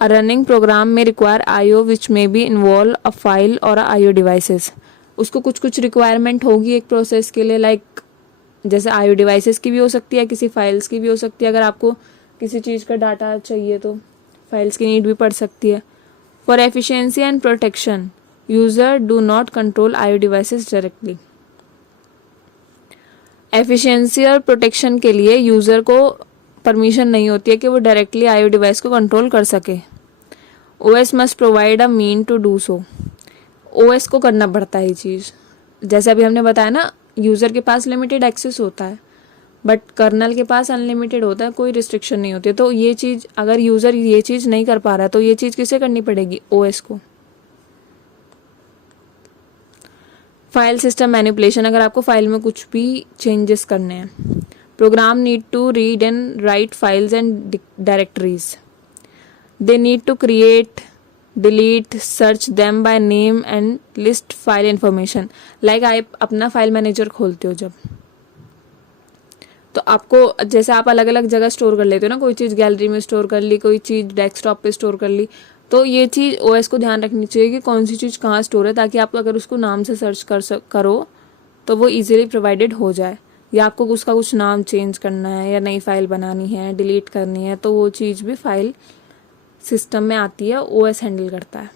A running program may require IO which may be involve a file or a IO devices। उसको कुछ कुछ रिक्वायरमेंट होगी एक प्रोसेस के लिए, लाइक जैसे IO डिवाइसेस की भी हो सकती है, किसी फाइल्स की भी हो सकती है। अगर आपको किसी चीज़ का डाटा चाहिए तो फाइल्स की नीड भी पड़ सकती है। For efficiency and protection user do not control IO devices directly. Efficiency और प्रोटेक्शन के लिए यूज़र को परमिशन नहीं होती है कि वो डायरेक्टली IO डिवाइस को कंट्रोल कर सके। OS must provide a mean to do so, OS को करना पड़ता है ये चीज़। जैसे अभी हमने बताया ना, यूज़र के पास लिमिटेड एक्सेस होता है बट कर्नल के पास अनलिमिटेड होता है, कोई रिस्ट्रिक्शन नहीं होती है। तो ये चीज़ अगर यूज़र ये चीज़ नहीं कर पा रहा है तो ये चीज़ किसे करनी पड़ेगी, OS को। फाइल सिस्टम मैनिपुलेशन, अगर आपको फाइल में कुछ भी चेंजेस करने हैं। Program need to read and write files and directories, they need to create, delete, search them by name and list file information. Like आप अपना फाइल मैनेजर खोलते हो जब, तो आपको जैसे आप अलग अलग जगह स्टोर कर लेते हो ना, कोई चीज़ गैलरी में स्टोर कर ली, कोई चीज़ डेस्कटॉप पे स्टोर कर ली, तो ये चीज़ OS को ध्यान रखनी चाहिए कि कौन सी चीज़ कहाँ स्टोर है, ताकि आप अगर उसको नाम से सर्च करो तो वो इजीली प्रोवाइडेड हो जाए। या आपको उसका कुछ नाम चेंज करना है या नई फाइल बनानी है, डिलीट करनी है, तो वो चीज़ भी फाइल सिस्टम में आती है, OS हैंडल करता है।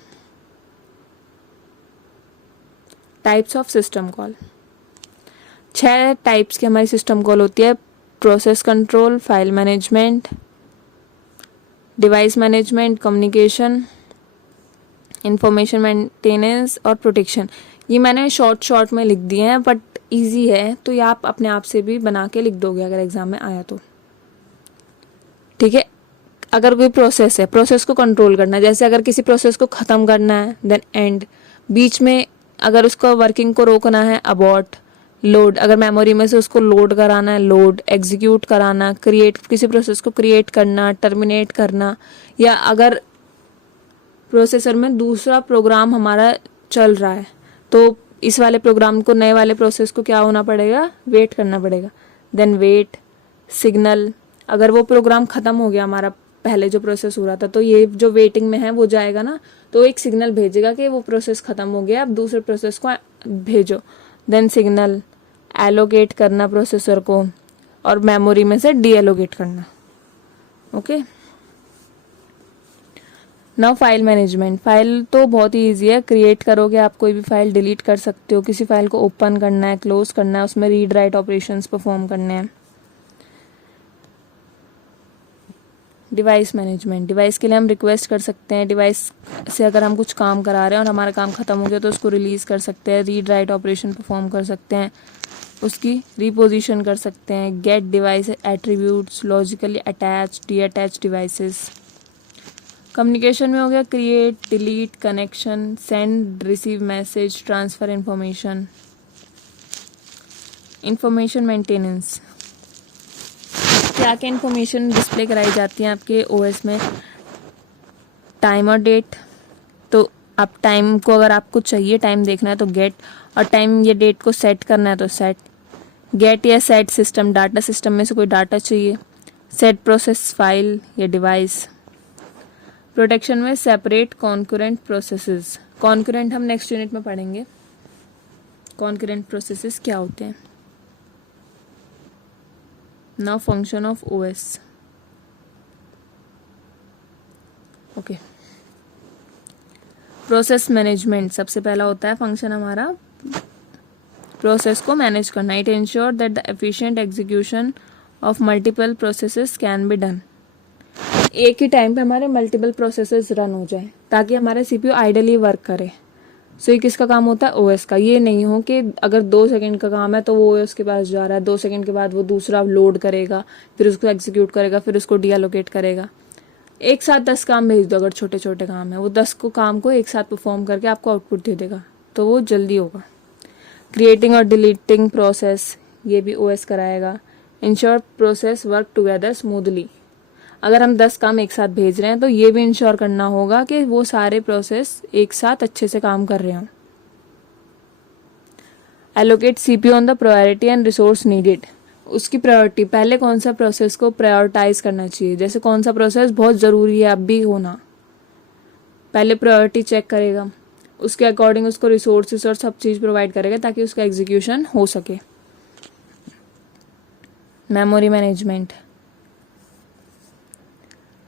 Types of system call, 6 types की हमारी सिस्टम कॉल होती है। Process control, file management, device management, communication, information maintenance और प्रोटेक्शन। ये मैंने शॉर्ट में लिख दिए हैं बट इजी है, तो ये आप अपने आप से भी बना के लिख दोगे अगर एग्जाम में आया तो। ठीक है, अगर कोई प्रोसेस है, प्रोसेस को कंट्रोल करना, जैसे अगर किसी प्रोसेस को ख़त्म करना है देन एंड, बीच में अगर उसको वर्किंग को रोकना है अबॉर्ट, लोड, अगर मेमोरी में से उसको लोड कराना है लोड, एग्जीक्यूट कराना, क्रिएट, किसी प्रोसेस को क्रिएट करना, टर्मिनेट करना, या अगर प्रोसेसर में दूसरा प्रोग्राम हमारा चल रहा है, तो इस वाले प्रोग्राम को, नए वाले प्रोसेस को क्या होना पड़ेगा, वेट करना पड़ेगा। देन वेट, सिग्नल, अगर वो प्रोग्राम ख़त्म हो गया हमारा, पहले जो प्रोसेस हो रहा था, तो ये जो वेटिंग में है वो जाएगा ना, तो एक सिग्नल भेजेगा कि वो प्रोसेस ख़त्म हो गया, अब दूसरे प्रोसेस को भेजो। देन सिग्नल, एलोकेट करना प्रोसेसर को, और मेमोरी में से डी एलोकेट करना। Okay, now file management. File तो बहुत ही ईजी है, क्रिएट करोगे आप कोई भी फाइल, डिलीट कर सकते हो, किसी फाइल को ओपन करना है, क्लोज करना है, उसमें रीड राइट ऑपरेशंस परफॉर्म करने हैं। डिवाइस मैनेजमेंट, डिवाइस के लिए हम रिक्वेस्ट कर सकते हैं, डिवाइस से अगर हम कुछ काम करा रहे हैं और हमारा काम ख़त्म हो गया तो उसको रिलीज़ कर सकते हैं, रीड राइट ऑपरेशन परफॉर्म कर सकते हैं, उसकी रिपोजिशन कर सकते हैं, get device attributes, logically attach, detach devices. Communication में हो गया create, delete, connection, send, receive message, transfer information. Information maintenance, क्या क्या इन्फॉर्मेशन डिस्प्ले कराई जाती है आपके ओएस में, टाइम और डेट। तो आप टाइम को, अगर आपको चाहिए टाइम देखना है तो गेट, और टाइम या डेट को सेट करना है तो सेट। गेट या सेट सिस्टम, डाटा सिस्टम में से कोई डाटा चाहिए। सेट प्रोसेस फाइल या डिवाइस। प्रोटेक्शन में सेपरेट कॉन्करेंट प्रोसेसेस। कॉन्करेंट हम नेक्स्ट यूनिट में पढ़ेंगे, कॉन्करेंट प्रोसेसेस क्या होते हैं। Now function of OS. Okay, process management, सबसे पहला होता है फंक्शन हमारा प्रोसेस को मैनेज करना। It ensure that the efficient execution of multiple processes can be done. एक ही टाइम पे हमारे मल्टीपल प्रोसेसेस रन हो जाए ताकि हमारा सीपीयू आइडली वर्क करे। सो ये किसका काम होता है, ओएस का। ये नहीं हो कि अगर 2 सेकंड का काम है तो वो ओएस के पास जा रहा है, 2 सेकंड के बाद वो दूसरा लोड करेगा, फिर उसको एग्जीक्यूट करेगा, फिर उसको डीएलोकेट करेगा। एक साथ 10 काम भेज दो, अगर छोटे छोटे काम है, वो 10 को काम को एक साथ परफॉर्म करके आपको आउटपुट दे देगा, तो वो जल्दी होगा। क्रिएटिंग और डिलीटिंग प्रोसेस, ये भी ओएस कराएगा। Ensure process work together smoothly, अगर हम 10 काम एक साथ भेज रहे हैं तो ये भी इंश्योर करना होगा कि वो सारे प्रोसेस एक साथ अच्छे से काम कर रहे हों। Allocate CPU on the priority and resource needed, उसकी प्रायोरिटी, पहले कौन सा प्रोसेस को प्रायोरिटाइज करना चाहिए, जैसे कौन सा प्रोसेस बहुत ज़रूरी है अब भी होना, पहले प्रायोरिटी चेक करेगा, उसके अकॉर्डिंग उसको रिसोर्सेस और सब चीज़ प्रोवाइड करेगा ताकि उसका एग्जीक्यूशन हो सके। मेमोरी मैनेजमेंट,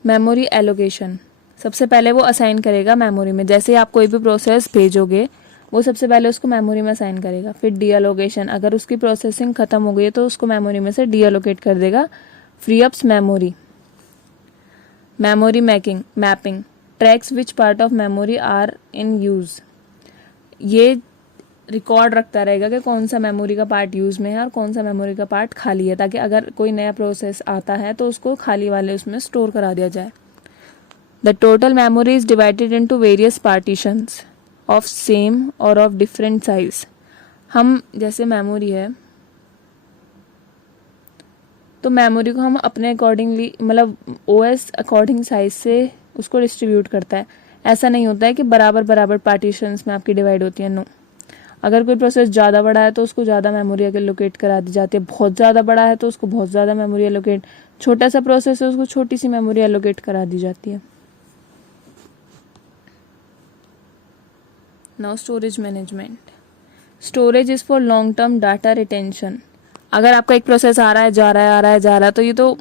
मेमोरी एलोकेशन, सबसे पहले वो असाइन करेगा मेमोरी में। जैसे आप कोई भी प्रोसेस भेजोगे वो सबसे पहले उसको मेमोरी में असाइन करेगा। फिर डी एलोकेशन, अगर उसकी प्रोसेसिंग खत्म हो गई है तो उसको मेमोरी में से डी एलोकेट कर देगा, free ups memory. Memory mapping, tracks which part of memory are in use, ये रिकॉर्ड रखता रहेगा कि कौन सा मेमोरी का पार्ट यूज़ में है और कौन सा मेमोरी का पार्ट खाली है, ताकि अगर कोई नया प्रोसेस आता है तो उसको खाली वाले उसमें स्टोर करा दिया जाए। The total memory is divided into various partitions of same और ऑफ डिफरेंट साइज। हम जैसे मेमोरी है तो मेमोरी को हम अपने अकॉर्डिंगली, मतलब ओएस अकॉर्डिंग साइज से उसको डिस्ट्रीब्यूट करता है। ऐसा नहीं होता है कि बराबर बराबर पार्टीशंस में आपकी डिवाइड होती है, नो। अगर कोई प्रोसेस ज़्यादा बड़ा है तो उसको ज़्यादा मेमोरी एलोकेट करा दी जाती है, बहुत ज़्यादा बड़ा है तो उसको बहुत ज़्यादा मेमोरी एलोकेट, छोटा सा प्रोसेस है उसको छोटी सी मेमोरी एलोकेट करा दी जाती है। Now storage management, storage is for long term data retention. अगर आपका एक प्रोसेस आ रहा है, जा रहा है, आ रहा है, जा रहा है, तो ये तो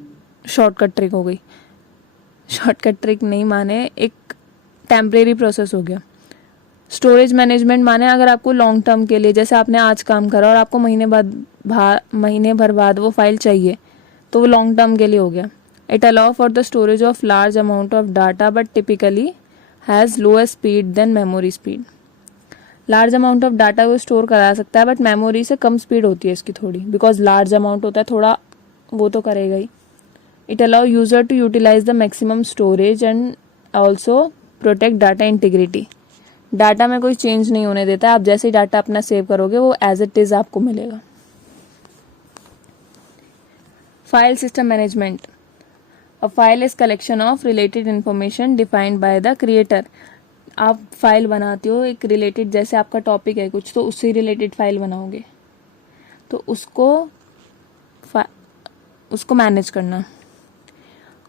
शॉर्टकट ट्रिक हो गई। शॉर्टकट ट्रिक नहीं माने, एक टेम्परेरी प्रोसेस हो गया। स्टोरेज मैनेजमेंट माने अगर आपको लॉन्ग टर्म के लिए, जैसे आपने आज काम करा और आपको महीने भर बाद वो फाइल चाहिए, तो वो लॉन्ग टर्म के लिए हो गया। It allow for the storage of large amount of data but typically has lower speed than memory speed. Large amount of data को स्टोर करा सकता है बट मेमोरी से कम स्पीड होती है इसकी थोड़ी, बिकॉज लार्ज अमाउंट होता है, थोड़ा वो तो करेगा ही। It allow user to utilize the maximum storage and also protect data integrity. Data में कोई चेंज नहीं होने देता है, आप जैसे ही डाटा अपना सेव करोगे वो एज इट इज आपको मिलेगा। File system management, a file is collection of related information defined by the creator. आप फाइल बनाते हो एक रिलेटेड, जैसे आपका टॉपिक है कुछ तो उससे रिलेटेड फाइल बनाओगे, तो उसको मैनेज करना।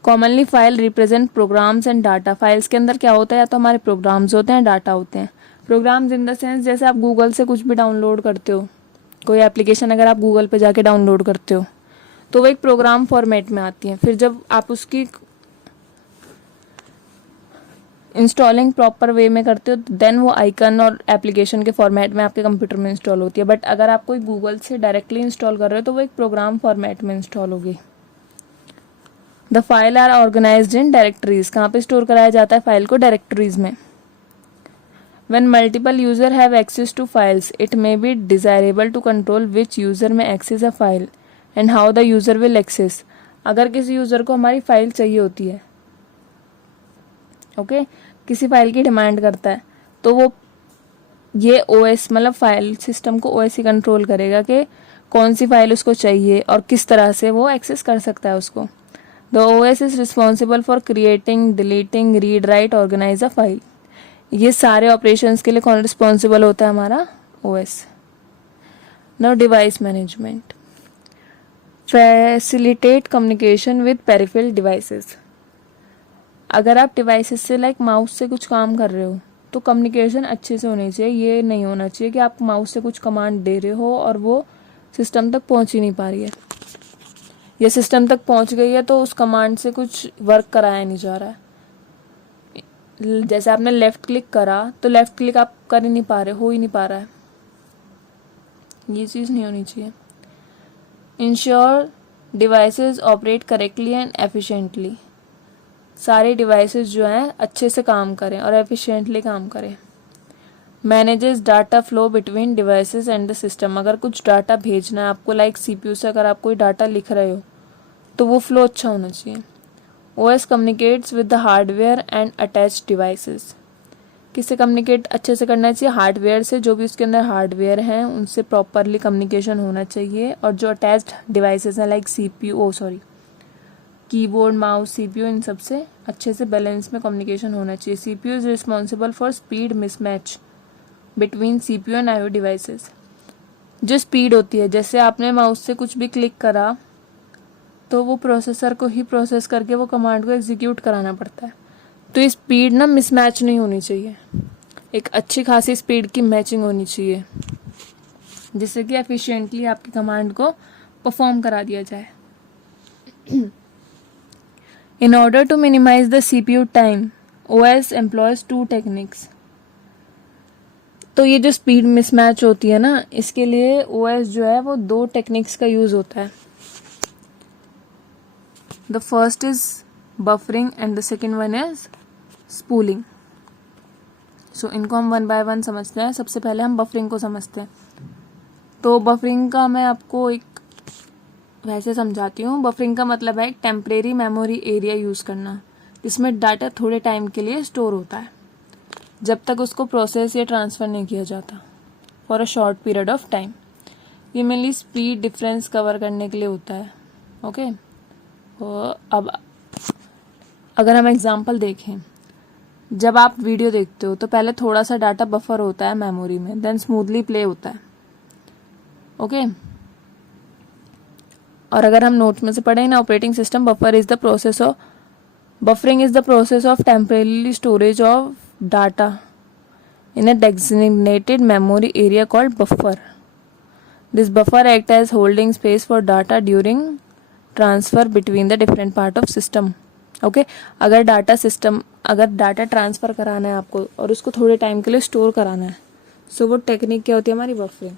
Commonly file represent programs and data. Files के अंदर क्या होता है, या तो हमारे प्रोग्राम्स होते हैं, डाटा होते हैं। प्रोग्राम्स इन द सेंस जैसे आप गूगल से कुछ भी डाउनलोड करते हो, कोई एप्लीकेशन अगर आप गूगल पे जाके डाउनलोड करते हो तो वो एक प्रोग्राम फॉर्मेट में आती है। फिर जब आप उसकी इंस्टॉलिंग प्रॉपर वे में करते हो देन वो आइकन और एप्लीकेशन के फॉर्मेट में आपके कंप्यूटर में इंस्टॉल होती है। बट अगर आप कोई गूगल से डायरेक्टली इंस्टॉल कर रहे हो तो वो एक प्रोग्राम फॉर्मेट में इंस्टॉल होगी। The file are organised in directories. कहाँ पे स्टोर कराया जाता है फाइल को? डायरेक्टरीज में। When multiple user have access to files, it may be desirable to control which user may access a file and how the user will access. अगर किसी यूज़र को हमारी फाइल चाहिए होती है, ओके, किसी फाइल की डिमांड करता है, तो वो ये ओएस मतलब फाइल सिस्टम को ओएस ही कंट्रोल करेगा कि कौन सी फाइल उसको चाहिए और किस तरह से वो एक्सेस कर सकता है उसको। The OS is responsible for creating, deleting, read, write, organise a file. ये सारे ऑपरेशंस के लिए कौन रिस्पॉन्सिबल होता है? हमारा OS. Now device management, facilitate communication with peripheral devices. अगर आप डिवाइसेस से लाइक माउस से कुछ काम कर रहे हो तो कम्युनिकेशन अच्छे से होनी चाहिए। ये नहीं होना चाहिए कि आप माउस से कुछ कमांड दे रहे हो और वो सिस्टम तक पहुंच ही नहीं पा रही है, या सिस्टम तक पहुंच गई है तो उस कमांड से कुछ वर्क कराया नहीं जा रहा है। जैसे आपने लेफ्ट क्लिक करा तो लेफ्ट क्लिक आप कर ही नहीं पा रहे, हो ही नहीं पा रहा है। ये चीज़ नहीं होनी चाहिए। Ensure devices operate correctly and efficiently. सारे डिवाइसेस जो हैं अच्छे से काम करें और एफिशिएंटली काम करें। Manages data flow between devices and the system. अगर कुछ डाटा भेजना है आपको, लाइक सीपीयू से अगर आप कोई डाटा लिख रहे हो तो वो फ्लो अच्छा होना चाहिए। OS communicates with the hardware and attached devices. किससे कम्युनिकेट अच्छे से करना चाहिए? हार्डवेयर से। जो भी उसके अंदर हार्डवेयर हैं उनसे प्रॉपरली कम्युनिकेशन होना चाहिए, और जो अटैच्ड डिवाइसेस हैं लाइक कीबोर्ड, माउस, सीपीयू, इन सब से अच्छे से बैलेंस में कम्युनिकेशन होना चाहिए। CPU is responsible for speed mismatch between CPU and IO devices. जो स्पीड होती है, जैसे आपने माउस से कुछ भी क्लिक करा तो वो प्रोसेसर को ही प्रोसेस करके वो कमांड को एग्जीक्यूट कराना पड़ता है। तो ये स्पीड ना मिसमैच नहीं होनी चाहिए, एक अच्छी खासी स्पीड की मैचिंग होनी चाहिए जिससे कि एफिशिएंटली आपकी कमांड को परफॉर्म करा दिया जाए। In order to minimize the CPU time, OS employs 2 techniques. तो ये जो स्पीड मिसमैच होती है ना, इसके लिए OS जो है वो 2 टेक्निक्स का यूज होता है। The first is buffering and the second one is spooling. So इनको हम 1 बाय 1 समझते हैं। सबसे पहले हम बफरिंग को समझते हैं। तो बफरिंग का मैं आपको एक वैसे समझाती हूँ। बफरिंग का मतलब है एक टेम्परेरी मेमोरी एरिया यूज़ करना जिसमें डाटा थोड़े टाइम के लिए स्टोर होता है जब तक उसको प्रोसेस या ट्रांसफ़र नहीं किया जाता, for a short period of time. ये मेनली स्पीड डिफरेंस कवर करने के लिए होता है। ओके, अब अगर हम एग्जांपल देखें, जब आप वीडियो देखते हो तो पहले थोड़ा सा डाटा बफर होता है मेमोरी में, देन स्मूथली प्ले होता है। ओके, और अगर हम नोट्स में से पढ़ें in operating system, buffering is the process of temporary storage of data in a designated memory area called buffer. This buffer act as holding space for data during transfer between the different part of system. Okay, अगर डाटा ट्रांसफर कराना है आपको और उसको थोड़े टाइम के लिए स्टोर कराना है, सो वो टेक्निक क्या होती है? हमारी बफरिंग।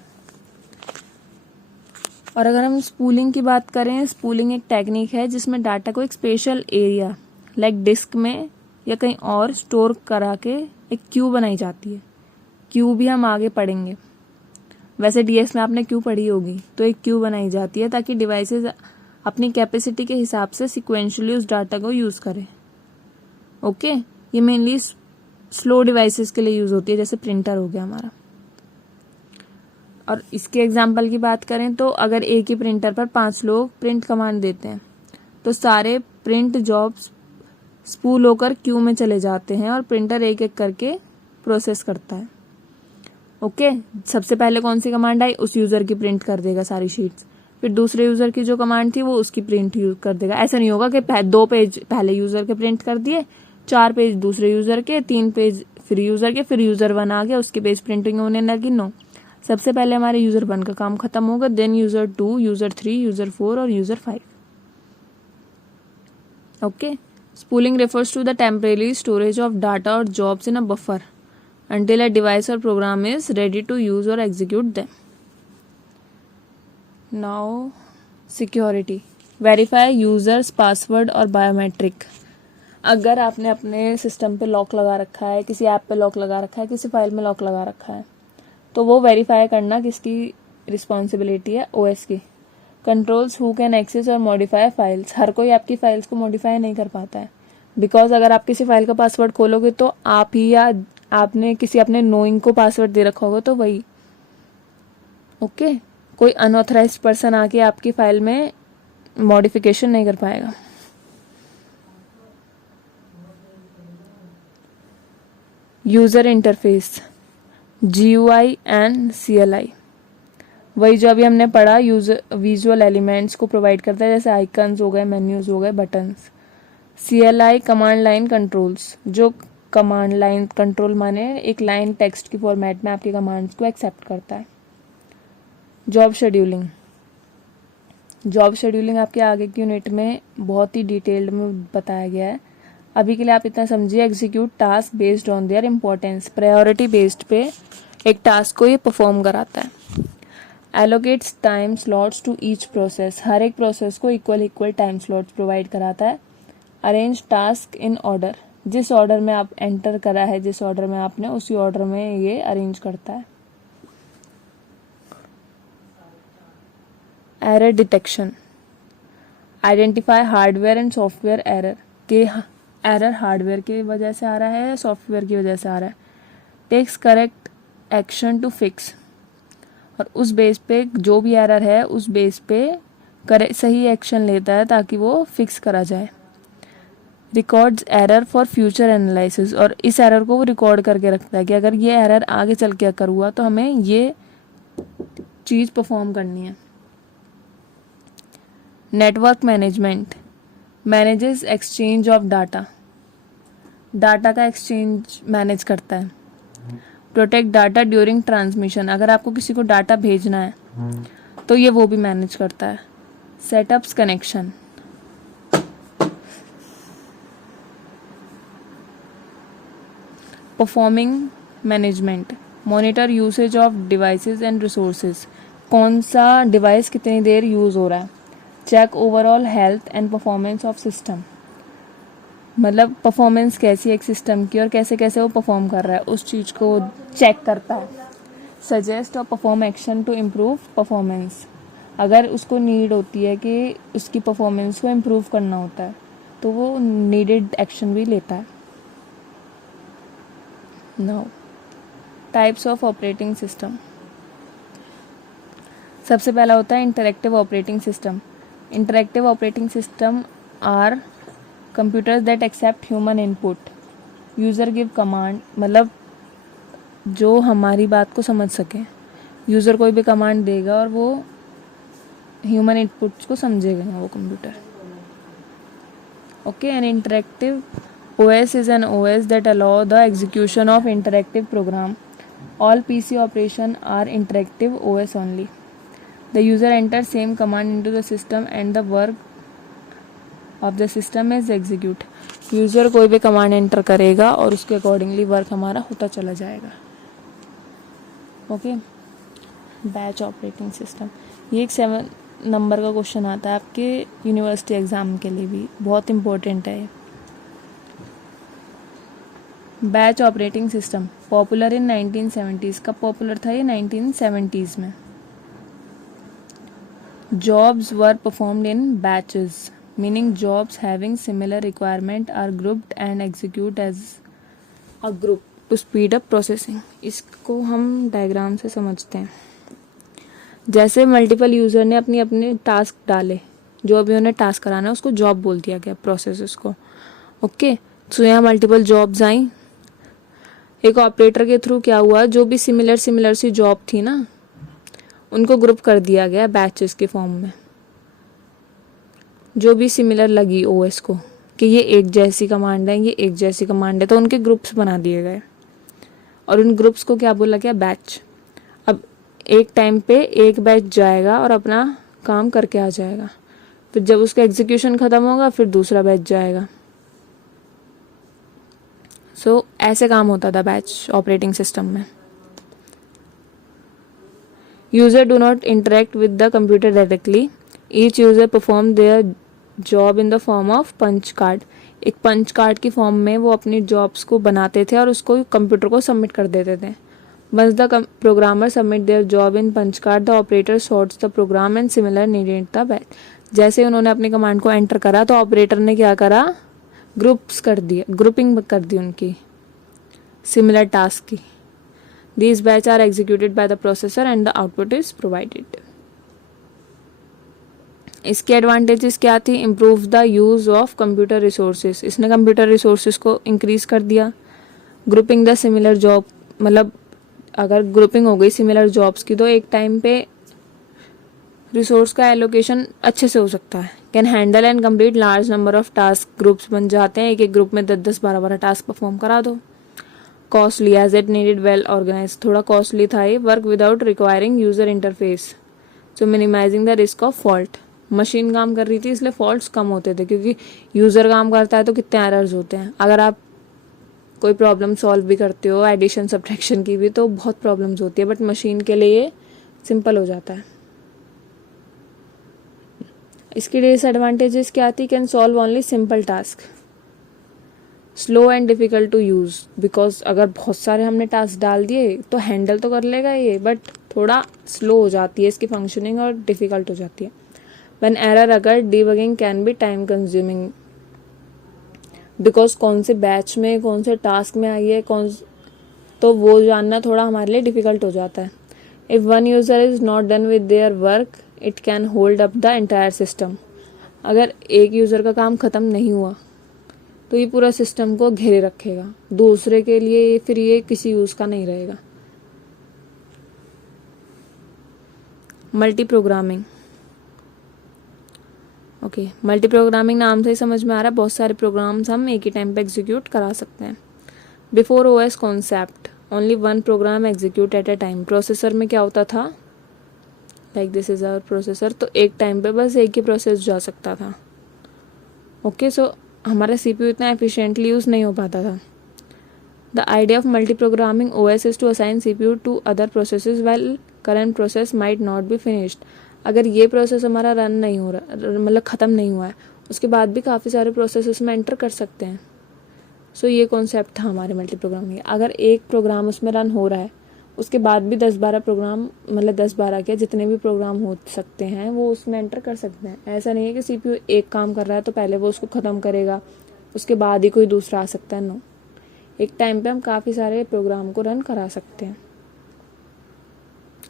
और अगर हम स्पूलिंग की बात करें, स्पूलिंग एक टेक्निक है जिसमें डाटा को एक स्पेशल एरिया लाइक डिस्क में या कहीं और स्टोर करा के एक क्यू बनाई जाती है। क्यू भी हम आगे पढ़ेंगे। वैसे डीएस में आपने क्यू पढ़ी होगी, तो एक क्यू बनाई जाती है ताकि डिवाइसेस अपनी कैपेसिटी के हिसाब से सिक्वेंशली उस डाटा को यूज़ करें। ओके, ये मेनली स्लो डिवाइसेस के लिए यूज़ होती है, जैसे प्रिंटर हो गया हमारा। और इसके एग्जाम्पल की बात करें तो अगर एक ही प्रिंटर पर 5 लोग प्रिंट कमांड देते हैं तो सारे प्रिंट जॉब्स स्पूल होकर क्यू में चले जाते हैं और प्रिंटर एक एक करके प्रोसेस करता है। ओके, सबसे पहले कौन सी कमांड आई, उस यूज़र की प्रिंट कर देगा सारी शीट्स, फिर दूसरे यूज़र की जो कमांड थी वो उसकी प्रिंट यूज कर देगा। ऐसा नहीं होगा कि 2 पेज पहले यूज़र के प्रिंट कर दिए, 4 पेज दूसरे यूज़र के, 3 पेज फिर यूज़र के, फिर यूज़र 1 आ गया उसके पेज प्रिंटिंग होने लगी। नो, सबसे पहले हमारे यूज़र 1 का काम खत्म होगा, देन यूज़र 2, यूज़र 3, यूज़र 4 और user 5। Okay, spooling refers to the temporary storage of data or jobs in a buffer until a device or program is ready to use or execute them. Now, security. Verify users password और biometric. अगर आपने अपने सिस्टम पे लॉक लगा रखा है, किसी ऐप पे लॉक लगा रखा है, किसी फाइल में लॉक लगा रखा है, तो वो वेरीफाई करना किसकी रिस्पॉन्सिबिलिटी है, ओएस की। कंट्रोल्स हु कैन एक्सेस और मॉडिफाई फाइल्स। हर कोई आपकी फाइल्स को मॉडिफाई नहीं कर पाता है, बिकॉज अगर आप किसी फाइल का पासवर्ड खोलोगे तो आप ही या आपने किसी अपने नोइंग को पासवर्ड दे रखा होगा तो वही। ओके, कोई अनऑथराइज्ड पर्सन आके आपकी फाइल में मॉडिफिकेशन नहीं कर पाएगा। User interface, GUI and CLI, वही जो अभी हमने पढ़ा, यूजर विजुअल एलिमेंट्स को प्रोवाइड करता है, जैसे आइकन्स हो गए, मेन्यूज हो गए, buttons. CLI command line controls, जो कमांड लाइन कंट्रोल माने एक लाइन टेक्स्ट की फॉर्मेट में आपके कमांड्स को एक्सेप्ट करता है। जॉब शेड्यूलिंग, जॉब शेड्यूलिंग आपके आगे की यूनिट में बहुत ही डिटेल्ड में बताया गया है। अभी के लिए आप इतना समझिए, execute task based on their importance, priority based पे एक टास्क को ये परफॉर्म कराता है। Allocates time slots to each process, हर एक प्रोसेस को इक्वल टाइम स्लॉट्स प्रोवाइड कराता है। अरेंज टास्क इन ऑर्डर, जिस ऑर्डर में आप एंटर करा है, जिस ऑर्डर में आपने, उसी ऑर्डर में ये अरेंज करता है। Error detection, identify hardware and software error, के एरर हार्डवेयर की वजह से आ रहा है या सॉफ्टवेयर की वजह से आ रहा है। Takes correct action to fix, और उस बेस पे जो भी एरर है उस बेस पे सही एक्शन लेता है ताकि वो फिक्स करा जाए। Records error for future analysis, और इस एरर को वो रिकॉर्ड करके रखता है कि अगर ये एरर आगे चल के अकर हुआ तो हमें ये चीज़ परफॉर्म करनी है। Network management, manages exchange of data, data का एक्सचेंज मैनेज करता है। प्रोटेक्ट डाटा ड्यूरिंग ट्रांसमिशन, अगर आपको किसी को डाटा भेजना है तो ये वो भी मैनेज करता है। Setups connection, performing management, monitor usage of devices and resources, कौन सा डिवाइस कितनी देर यूज़ हो रहा है। Check overall health and performance of system, मतलब परफॉर्मेंस कैसी है एक सिस्टम की और कैसे कैसे वो परफॉर्म कर रहा है, उस चीज़ को चेक करता है। सजेस्ट और perform action to improve performance, अगर उसको नीड होती है कि उसकी परफॉर्मेंस को इम्प्रूव करना होता है तो वो नीडेड एक्शन भी लेता है। Now types of operating system, सबसे पहला होता है interactive operating system. Interactive operating system are computers that accept human input, user give command, मतलब जो हमारी बात को समझ सके। यूज़र कोई भी कमांड देगा और वो ह्यूमन इनपुट्स को समझेगा वो computer. Okay, an interactive OS is an OS that allow the execution of interactive program. All PC operation are interactive OS only. The user enters same command into the system and the work of the system is execute. User कोई भी कमांड एंटर करेगा और उसके अकॉर्डिंगली वर्क हमारा होता चला जाएगा। ओके, बैच ऑपरेटिंग सिस्टम, ये एक 7 नंबर का क्वेश्चन आता है आपके यूनिवर्सिटी एग्ज़ाम के लिए भी, बहुत इंपॉर्टेंट है। Batch operating system popular in 1970s, कब पॉपुलर था ये, 1970s में। Jobs were performed in batches, meaning jobs having similar requirement are grouped and execute as a group to speed up processing. इसको हम डायग्राम से समझते हैं। जैसे मल्टीपल यूज़र ने अपनी अपने टास्क डाले, जो भी उन्हें टास्क कराना है उसको जॉब बोल दिया गया, प्रोसेस को। ओके, सो यहाँ मल्टीपल जॉब्स आई, एक ऑपरेटर के थ्रू क्या हुआ, जो भी सिमिलर सी जॉब थी ना, उनको ग्रुप कर दिया गया बैचेस के फॉर्म में, जो भी सिमिलर लगी ओएस को कि ये एक जैसी कमांड है, ये एक जैसी कमांड है, तो उनके ग्रुप्स बना दिए गए और उन ग्रुप्स को क्या बोला गया, बैच। अब एक टाइम पे एक बैच जाएगा और अपना काम करके आ जाएगा, फिर जब उसका एग्जीक्यूशन खत्म होगा फिर दूसरा बैच जाएगा। सो ऐसे काम होता था बैच ऑपरेटिंग सिस्टम में। User do not interact with the computer directly, each user perform their job in the form of punch card. एक पंच कार्ड की फॉर्म में वो अपनी जॉब्स को बनाते थे और उसको कंप्यूटर को सबमिट कर देते थे। Once the programmer submit their job in punch card, the operator sorts the program and similar needed the batch. जैसे उन्होंने अपनी कमांड को एंटर करा तो ऑपरेटर ने क्या करा, ग्रुप्स कर दिया, ग्रुपिंग कर दी उनकी सिमिलर टास्क की। These batch are executed by the processor and the output is provided. इसके एडवांटेजेस क्या थी, improve the use of computer resources, इसने कंप्यूटर रिसोर्सेज को इंक्रीज कर दिया। ग्रुपिंग द सिमिलर जॉब, मतलब अगर ग्रुपिंग हो गई सिमिलर जॉब्स की तो एक टाइम पे रिसोर्स का एलोकेशन अच्छे से हो सकता है। Can handle and complete large number of task, groups बन जाते हैं, एक एक ग्रुप में 10-10, 12-12 टास्क परफॉर्म करा दो। Costly as it needed well organise, थोड़ा कॉस्टली था ये, work without requiring user interface, so minimising the risk of fault. Machine काम कर रही थी इसलिए फॉल्ट्स कम होते थे, क्योंकि यूजर काम करता है तो कितने एरर्स होते हैं। अगर आप कोई प्रॉब्लम सॉल्व भी करते हो, एडिशन सब्ट्रैक्शन की भी, तो बहुत प्रॉब्लम्स होती है, बट मशीन के लिए ये सिंपल हो जाता है। इसकी डिसएडवांटेजेस क्या थी, can solve only simple task, slow and difficult to use, because अगर बहुत सारे हमने टास्क डाल दिए तो हैंडल तो कर लेगा ये, बट थोड़ा स्लो हो जाती है इसकी फंक्शनिंग और डिफिकल्ट हो जाती है। व्हेन एरर अगर debugging can be time consuming, because कौन से बैच में कौन से टास्क में आई है तो वो जानना थोड़ा हमारे लिए डिफिकल्ट हो जाता है। If one user is not done with their work it can hold up the entire system, अगर एक यूजर का काम खत्म नहीं हुआ तो ये पूरा सिस्टम को घेरे रखेगा, दूसरे के लिए फिर ये किसी यूज का नहीं रहेगा। Multi programming, okay, multi programming नाम से ही समझ में आ रहा है, बहुत सारे प्रोग्राम्स हम एक ही टाइम पे एग्जीक्यूट करा सकते हैं। Before OS concept only one program execute at a time, processor में क्या होता था, like this is our processor, तो एक टाइम पे बस एक ही प्रोसेस जा सकता था। ओके, सो हमारा सीपीयू इतना एफिशिएंटली यूज नहीं हो पाता था। The idea of multi programming OS is to assign CPU to other processes while current process might not be finished. अगर ये प्रोसेस हमारा रन नहीं हो रहा, मतलब ख़त्म नहीं हुआ है, उसके बाद भी काफ़ी सारे प्रोसेस उसमें एंटर कर सकते हैं। सो ये कॉन्सेप्ट था हमारे मल्टी प्रोग्रामिंग। अगर एक प्रोग्राम उसमें रन हो रहा है उसके बाद भी 10-12 प्रोग्राम, मतलब 10-12 क्या जितने भी प्रोग्राम हो सकते हैं वो उसमें एंटर कर सकते हैं। ऐसा नहीं है कि सीपीयू एक काम कर रहा है तो पहले वो उसको ख़त्म करेगा उसके बाद ही कोई दूसरा आ सकता है, नो, एक टाइम पे हम काफ़ी सारे प्रोग्राम को रन करा सकते हैं।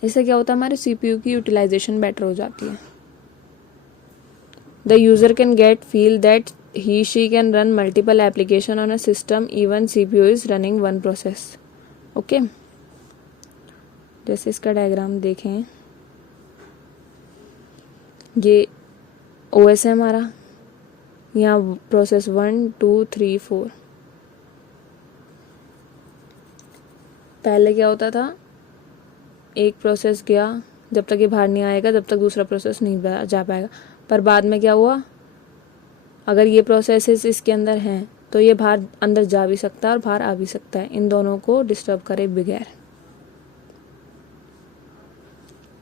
इससे क्या होता है, हमारे सीपीयू की यूटिलाइजेशन बेटर हो जाती है। The user can get feel that he she can run multiple application on a system even CPU is running one process. Okay, जैसे इसका डायग्राम देखें, ये ओएस है हमारा, यहाँ प्रोसेस 1 2 3 4। पहले क्या होता था, एक प्रोसेस गया, जब तक ये बाहर नहीं आएगा जब तक दूसरा प्रोसेस नहीं जा पाएगा। पर बाद में क्या हुआ, अगर ये प्रोसेसेस इसके अंदर हैं तो ये बाहर अंदर जा भी सकता है और बाहर आ भी सकता है, इन दोनों को डिस्टर्ब करे बगैर।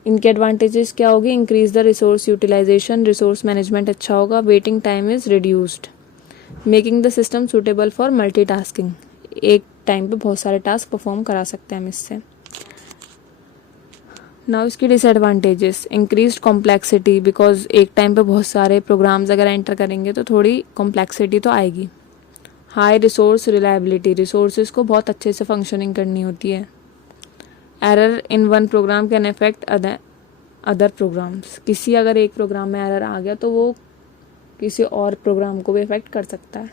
इनके एडवांटेजेस क्या होगी, increase the resource utilisation, resource management अच्छा होगा, waiting time is reduced, making the system suitable for multitasking, एक टाइम पे बहुत सारे टास्क परफॉर्म करा सकते हैं हम इससे। नाउ इसकी डिसएडवांटेजेस, इंक्रीज्ड कॉम्प्लेक्सिटी, बिकॉज एक टाइम पे बहुत सारे प्रोग्राम्स अगर एंटर करेंगे तो थोड़ी कॉम्प्लेक्सिटी तो आएगी। हाई रिसोर्स रिलायबिलिटी, रिसोर्सेज को बहुत अच्छे से फंक्शनिंग करनी होती है। Error in one program can affect other programs, किसी अगर एक प्रोग्राम में एरर आ गया तो वो किसी और प्रोग्राम को भी अफेक्ट कर सकता है।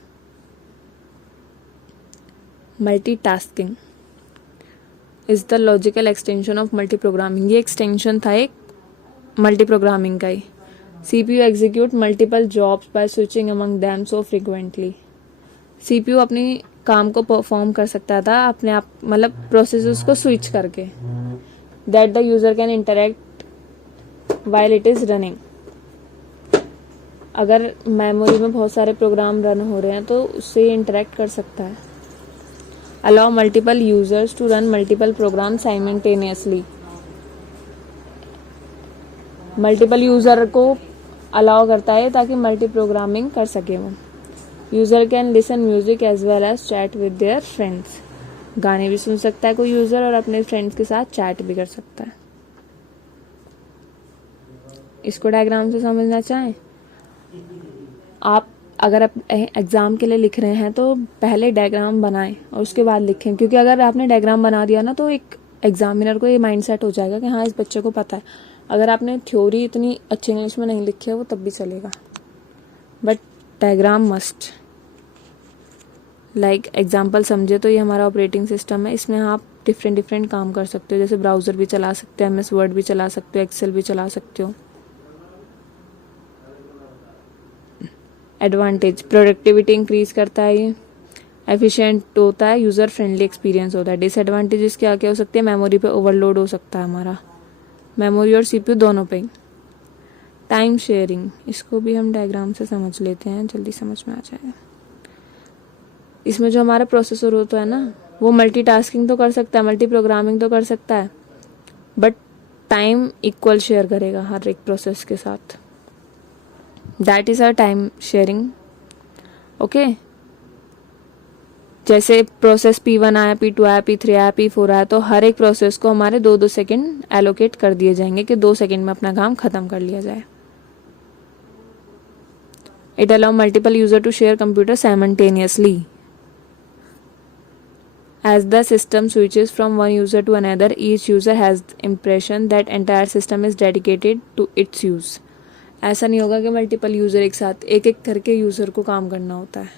Multitasking, is the logical extension of multi programming. ये एक्सटेंशन था एक मल्टी प्रोग्रामिंग का ही। CPU execute multiple jobs by switching among them so frequently. CPU अपनी काम को परफॉर्म कर सकता था अपने आप, मतलब प्रोसेसेस को स्विच करके, that the user can interact while it is running. अगर मेमोरी में बहुत सारे प्रोग्राम रन हो रहे हैं तो उससे इंटरेक्ट कर सकता है। Allow multiple users to run multiple program simultaneously. Multiple user को अलाउ करता है ताकि मल्टी प्रोग्रामिंग कर सके वो। User can listen music as well as chat with their friends. गाने भी सुन सकता है कोई यूजर और अपने फ्रेंड्स के साथ चैट भी कर सकता है। इसको डायग्राम से समझना चाहें आप, अगर आप एग्जाम के लिए लिख रहे हैं तो पहले डायग्राम बनाएं और उसके बाद लिखें, क्योंकि अगर आपने डायग्राम बना दिया ना तो एक एग्जामिनर को ये माइंडसेट हो जाएगा कि हाँ इस बच्चे को पता है। अगर आपने थ्योरी इतनी अच्छी इंग्लिश में नहीं लिखी है वो तब भी चलेगा, but diagram must. Like example समझे तो ये हमारा ऑपरेटिंग सिस्टम है, इसमें आप डिफरेंट काम कर सकते हो, जैसे ब्राउज़र भी चला सकते हो, MS वर्ड भी चला सकते हो, एक्सेल भी चला सकते हो। एडवांटेज, प्रोडक्टिविटी इंक्रीज करता है, ये एफिशिएंट होता है, यूज़र फ्रेंडली एक्सपीरियंस होता है। डिसएडवांटेजेस क्या क्या हो सकते हैं, मेमोरी पे ओवरलोड हो सकता है हमारा, मेमोरी और CPU दोनों पे। टाइम शेयरिंग, इसको भी हम डायग्राम से समझ लेते हैं, जल्दी समझ में आ जाएगा। इसमें जो हमारा प्रोसेसर होता है ना वो मल्टीटास्किंग तो कर सकता है, मल्टी प्रोग्रामिंग तो कर सकता है, बट टाइम इक्वल शेयर करेगा हर एक प्रोसेस के साथ। That is our time sharing. Okay, जैसे प्रोसेस P1 आया, P2 आया, P3 आया, P4 आया, तो हर एक प्रोसेस को हमारे 2-2 सेकेंड एलोकेट कर दिए जाएंगे कि 2 सेकेंड में अपना काम खत्म कर लिया जाए। It allow multiple user to share computer simultaneously. As the system switches from one user to another, each user has the impression that entire system is dedicated to its use. ऐसा नहीं होगा कि मल्टीपल यूज़र एक साथ एक एक करके यूज़र को काम करना होता है,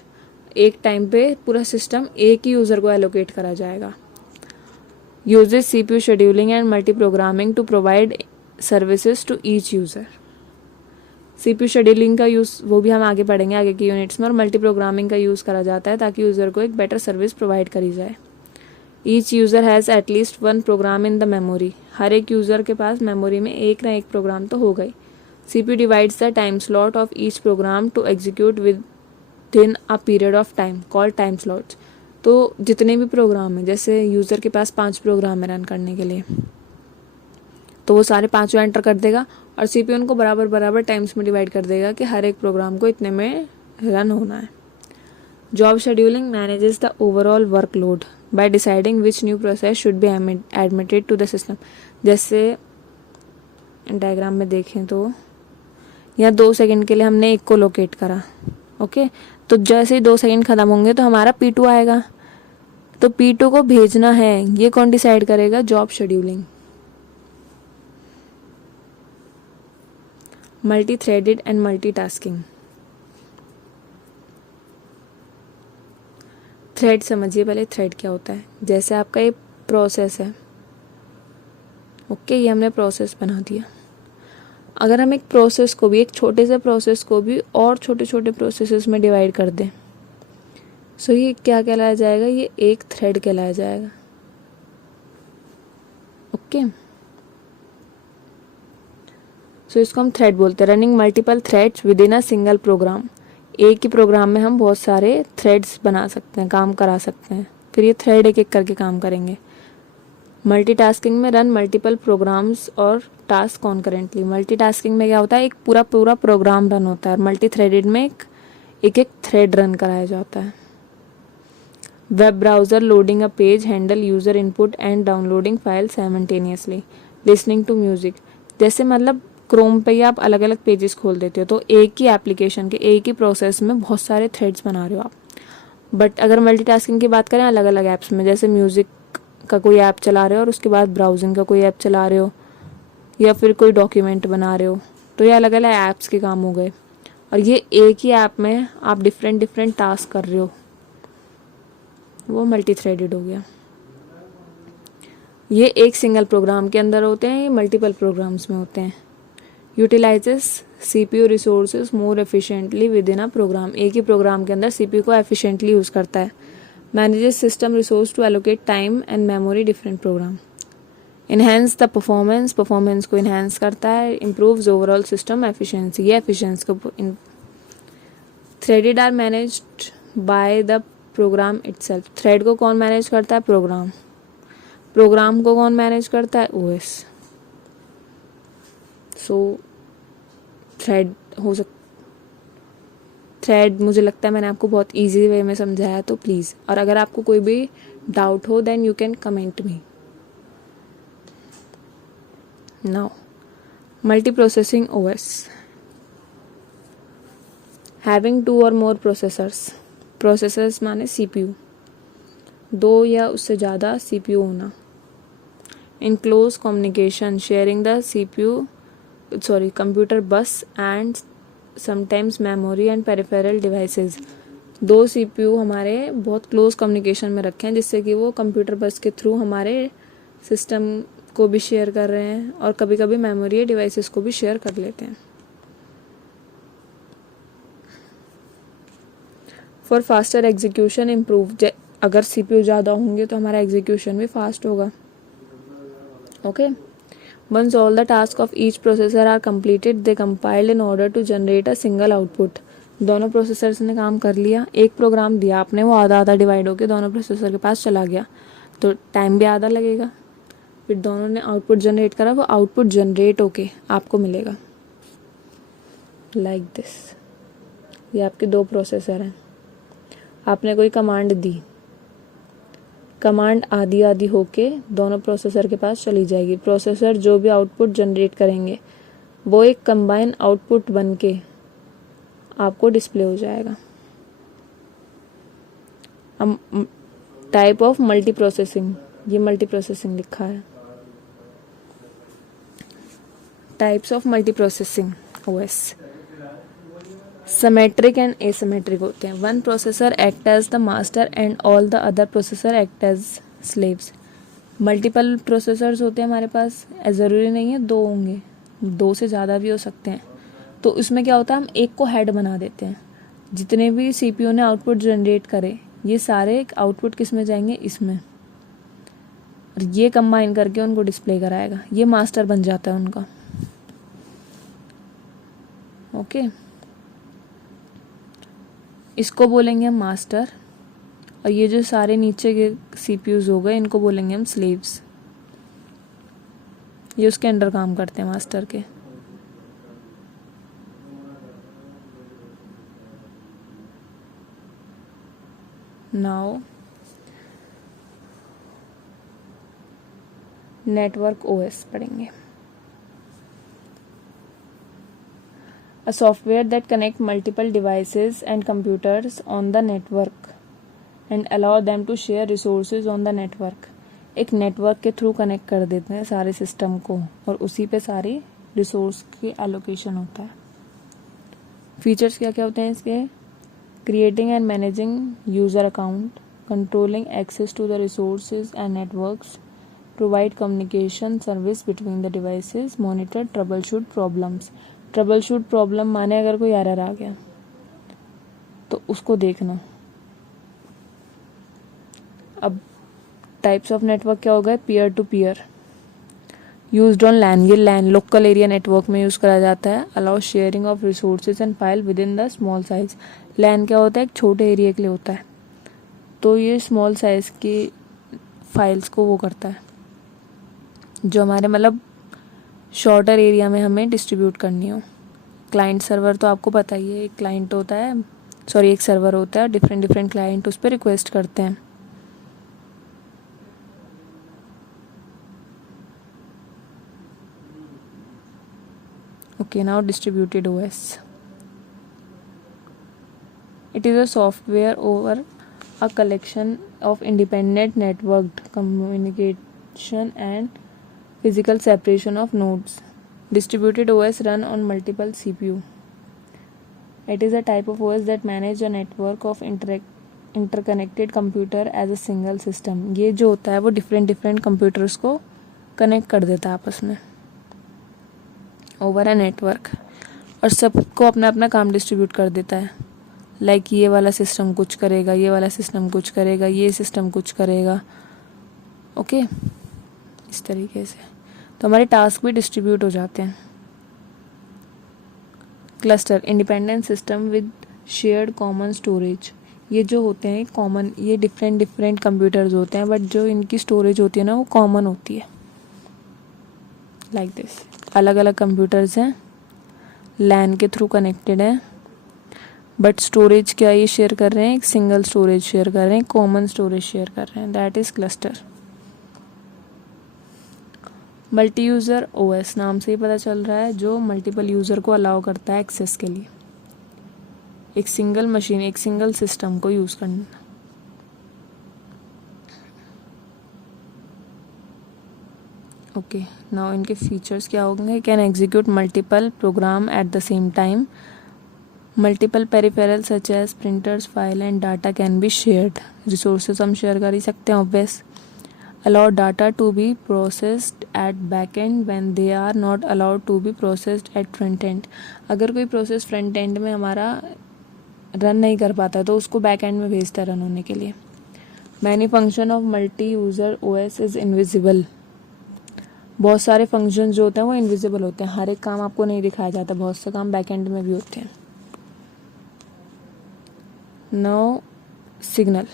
एक टाइम पे पूरा सिस्टम एक ही यूज़र को एलोकेट करा जाएगा। Uses CPU scheduling and multi programming to provide services to each user. CPU scheduling का यूज़ वो भी हम आगे पढ़ेंगे आगे की यूनिट्स में, और मल्टी प्रोग्रामिंग का यूज़ करा जाता है ताकि यूज़र को एक बेटर सर्विस प्रोवाइड करी जाए। Each user has at least 1 program in the memory. हर एक यूज़र के पास मेमोरी में एक ना एक प्रोग्राम तो हो गई। CPU divides the time slot of each program to execute within a period of time called time slots. तो जितने भी प्रोग्राम हैं, जैसे यूज़र के पास 5 प्रोग्राम है रन करने के लिए, तो वो सारे 5 एंटर कर देगा और CPU उनको बराबर बराबर टाइम्स में डिवाइड कर देगा कि हर एक प्रोग्राम को इतने में रन होना है। Job scheduling manages the overall workload by deciding which new process should be admitted to the system। जैसे डायग्राम में देखें तो यहाँ 2 सेकंड के लिए हमने एक को लोकेट करा, ओके, तो जैसे ही 2 सेकंड खत्म होंगे तो हमारा P2 आएगा, तो P2 को भेजना है, ये कौन डिसाइड करेगा, job scheduling. Multi threaded and multitasking. Thread समझिए पहले, थ्रेड क्या होता है। जैसे आपका ये प्रोसेस है, ओके, ये हमने प्रोसेस बना दिया। अगर हम एक प्रोसेस को भी, एक छोटे से प्रोसेस को भी और छोटे छोटे प्रोसेसेस में डिवाइड कर दें, सो ये क्या कहलाया जाएगा, ये एक थ्रेड कहलाया जाएगा। ओके, सो इसको हम थ्रेड बोलते हैं। Running multiple threads within a single program. एक ही प्रोग्राम में हम बहुत सारे थ्रेड्स बना सकते हैं, काम करा सकते हैं, फिर ये थ्रेड एक एक करके काम करेंगे। मल्टीटास्किंग में रन मल्टीपल प्रोग्राम्स और टास्क कॉन्करेंटली। मल्टीटास्किंग में क्या होता है, एक पूरा प्रोग्राम रन होता है, और मल्टी थ्रेडेड में एक थ्रेड रन कराया जाता है। Web browser loading a page handle user input and downloading file simultaneously. Listening to music, जैसे मतलब क्रोम पे ही आप अलग अलग पेजेस खोल देते हो, तो एक ही एप्लीकेशन के एक ही प्रोसेस में बहुत सारे थ्रेड्स बना रहे हो आप। बट अगर मल्टीटास्किंग की बात करें अलग अलग ऐप्स में, जैसे म्यूज़िक का कोई ऐप चला रहे हो और उसके बाद ब्राउजिंग का कोई ऐप चला रहे हो, या फिर कोई डॉक्यूमेंट बना रहे हो, तो ये अलग अलग ऐप्स के काम हो गए, और ये एक ही ऐप में आप डिफरेंट टास्क कर रहे हो, वो मल्टी थ्रेडेड हो गया। ये एक सिंगल प्रोग्राम के अंदर होते हैं, ये मल्टीपल प्रोग्राम्स में होते हैं। Utilises CPU resources more efficiently within a program, एक ही प्रोग्राम के अंदर CPU को एफिशिएंटली यूज़ करता है। Manages system resource to allocate time and memory different program. Enhance the performance, performance को इन्हेंस करता है। इम्प्रूव्स ओवरऑल सिस्टम एफिशिएंसी, ये एफिशिएंसी को। Threaded are managed by the program itself, thread को कौन मैनेज करता है? प्रोग्राम। प्रोग्राम को कौन मैनेज करता है? OS। सो थ्रेड मुझे लगता है मैंने आपको बहुत इजी वे में समझाया, तो प्लीज़, और अगर आपको कोई भी डाउट हो then you can comment me. Now multi processing OS, having 2 और मोर प्रोसेसर्स। प्रोसेसर्स माने CPU, 2 या उससे ज़्यादा CPU होना। In close communication, sharing the computer bus and sometimes memory and peripheral devices. 2 CPU हमारे बहुत क्लोज कम्युनिकेशन में रखे हैं, जिससे कि वो कंप्यूटर बस के थ्रू हमारे सिस्टम को भी शेयर कर रहे हैं और कभी कभी मेमोरी या डिवाइसेस को भी शेयर कर लेते हैं। फॉर फास्टर एग्जीक्यूशन इम्प्रूव, अगर CPU ज़्यादा होंगे तो हमारा एग्जीक्यूशन भी फास्ट होगा। Okay, once all the task of each processor are completed they compiled in order to generate a single output. दोनों प्रोसेसर्स ने काम कर लिया, एक प्रोग्राम दिया आपने, वो आधा आधा डिवाइड होकर दोनों प्रोसेसर के पास चला गया, तो टाइम भी आधा लगेगा। फिर दोनों ने आउटपुट जनरेट करा, वो आउटपुट जनरेट होके आपको मिलेगा लाइक दिस। ये आपके 2 प्रोसेसर हैं, आपने कोई कमांड दी, कमांड आधी आधी होके दोनों प्रोसेसर के पास चली जाएगी। प्रोसेसर जो भी आउटपुट जनरेट करेंगे वो एक कंबाइन आउटपुट बन के आपको डिस्प्ले हो जाएगा। टाइप ऑफ मल्टी प्रोसेसिंग, ये मल्टी प्रोसेसिंग लिखा है। Types of multi processing OS, symmetric and asymmetric होते हैं। One processor act as the master and all the other processor act as slaves. Multiple processors होते हैं हमारे पास, ज़रूरी नहीं है 2 होंगे, 2 से ज़्यादा भी हो सकते हैं। तो उसमें क्या होता है, हम एक को हेड बना देते हैं। जितने भी CPU ने आउटपुट जनरेट करे, ये सारे आउटपुट किस में जाएंगे? इसमें, और ये कंबाइन करके उनको डिस्प्ले कराएगा, ये मास्टर बन जाता है उनका। ओके, इसको बोलेंगे हम मास्टर, और ये जो सारे नीचे के CPUs हो गए इनको बोलेंगे हम स्लेव्स। ये उसके अंडर काम करते हैं मास्टर के। नाउ नेटवर्क OS पढ़ेंगे। A software that connect multiple devices and computers on the network and allow them to share resources on the network। एक नेटवर्क के थ्रू कनेक्ट कर देते हैं सारे सिस्टम को और उसी पे सारे रिसोर्स की एलोकेशन होता है। फीचर्स क्या क्या होते हैं इसके? Creating and managing user account, controlling access to the resources and networks, provide communication service between the devices, monitor troubleshoot problems. Troubleshoot problem माने अगर कोई एरर आ गया तो उसको देखना। अब टाइप्स ऑफ नेटवर्क क्या हो गए? Peer to peer, used on LAN, ये लैन लोकल एरिया नेटवर्क में यूज़ करा जाता है। Allow sharing of resources and file within the small size. LAN क्या होता है? एक छोटे एरिया के लिए होता है, तो ये स्मॉल साइज की फाइल्स को वो करता है, जो हमारे मतलब शॉर्टर एरिया में हमें डिस्ट्रीब्यूट करनी हो। क्लाइंट सर्वर तो आपको पता ही है, एक क्लाइंट होता है, एक सर्वर होता है, डिफरेंट डिफरेंट क्लाइंट उस पर रिक्वेस्ट करते हैं। Okay, now distributed OS. It is a software over a collection of independent networked communication and physical separation of nodes. Distributed OS run on multiple CPU. It is a type of OS that manage a network of interconnected computer as a single system. ये जो होता है वो डिफरेंट कंप्यूटर्स को कनेक्ट कर देता है आपस में ओवर अ नेटवर्क, और सबको अपना अपना काम डिस्ट्रीब्यूट कर देता है। लाइक ये वाला सिस्टम कुछ करेगा, ये वाला सिस्टम कुछ करेगा, ये सिस्टम कुछ करेगा। ओके, इस तरीके से तो हमारे टास्क भी डिस्ट्रीब्यूट हो जाते हैं। Cluster, independent system with shared common storage. ये जो होते हैं कॉमन, ये डिफरेंट कंप्यूटर्स होते हैं, बट जो इनकी स्टोरेज होती है ना वो कॉमन होती है। लाइक दिस, अलग अलग कंप्यूटर्स हैं, लैन के थ्रू कनेक्टेड है, बट स्टोरेज क्या ये शेयर कर रहे हैं, एक सिंगल स्टोरेज शेयर कर रहे हैं, कॉमन स्टोरेज शेयर कर रहे हैं, that is cluster. Multi user OS, नाम से ही पता चल रहा है, जो मल्टीपल यूज़र को अलाउ करता है एक्सेस के लिए, एक सिंगल मशीन, एक सिंगल सिस्टम को यूज़ करना। ओके, नाउ इनके फीचर्स क्या होंगे? Can execute multiple program at the same time, multiple peripheral such as printers, file and data can be shared. Resources हम शेयर कर ही सकते हैं obvious. Allow data to be processed at back end when they are not allowed to be processed at front end. अगर कोई प्रोसेस फ्रंट एंड में हमारा रन नहीं कर पाता तो उसको बैक एंड में भेजता है रन होने के लिए। Many function of multi user OS is invisible. बहुत सारे फंक्शन जो होते हैं वो इनविजिबल होते हैं, हर एक काम आपको नहीं दिखाया जाता, बहुत से काम बैक एंड में भी होते हैं। Now, signal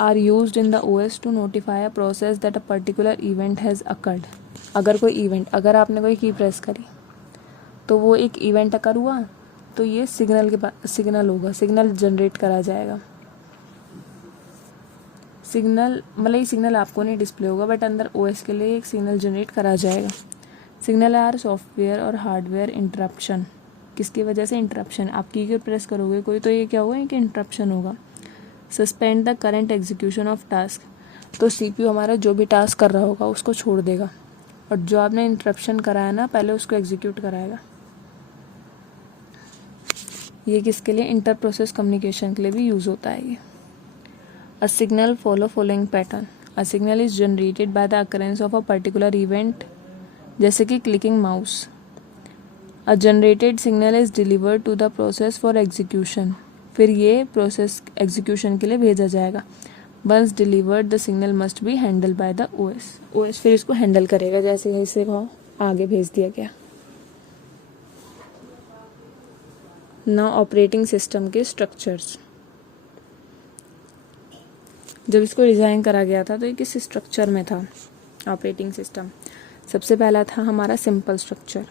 are used in the OS to notify a process that a particular event has occurred. अगर कोई इवेंट, अगर आपने कोई की प्रेस करी तो वो एक इवेंट अकर हुआ तो ये सिग्नल के पास सिग्नल होगा, सिग्नल जनरेट करा जाएगा। सिग्नल मतलब ये सिग्नल आपको नहीं डिस्प्ले होगा, बट अंदर OS के लिए एक सिग्नल जनरेट करा जाएगा। सिग्नल आर सॉफ्टवेयर और हार्डवेयर इंटरप्शन। किसकी वजह से? इंटरप्शन। आप की प्रेस करोगे कोई तो ये क्या होगा कि इंटरप्शन होगा। Suspend the current execution of task, तो CPU हमारा जो भी टास्क कर रहा होगा उसको छोड़ देगा, और जो आपने इंटरप्शन कराया ना पहले उसको एग्जीक्यूट कराएगा। ये किसके लिए? इंटर प्रोसेस कम्युनिकेशन के लिए भी यूज़ होता है ये। A signal follow following pattern. A signal is generated by the occurrence of a particular event, जैसे कि clicking mouse. A generated signal is delivered to the process for execution, फिर ये प्रोसेस एग्जीक्यूशन के लिए भेजा जाएगा। Once delivered the signal must be handle by the OS फिर इसको हैंडल करेगा, जैसे इसे कहो आगे भेज दिया गया। नाउ ऑपरेटिंग सिस्टम के स्ट्रक्चर्स। जब इसको डिज़ाइन करा गया था तो ये किस स्ट्रक्चर में था ऑपरेटिंग सिस्टम? सबसे पहला था हमारा सिंपल स्ट्रक्चर।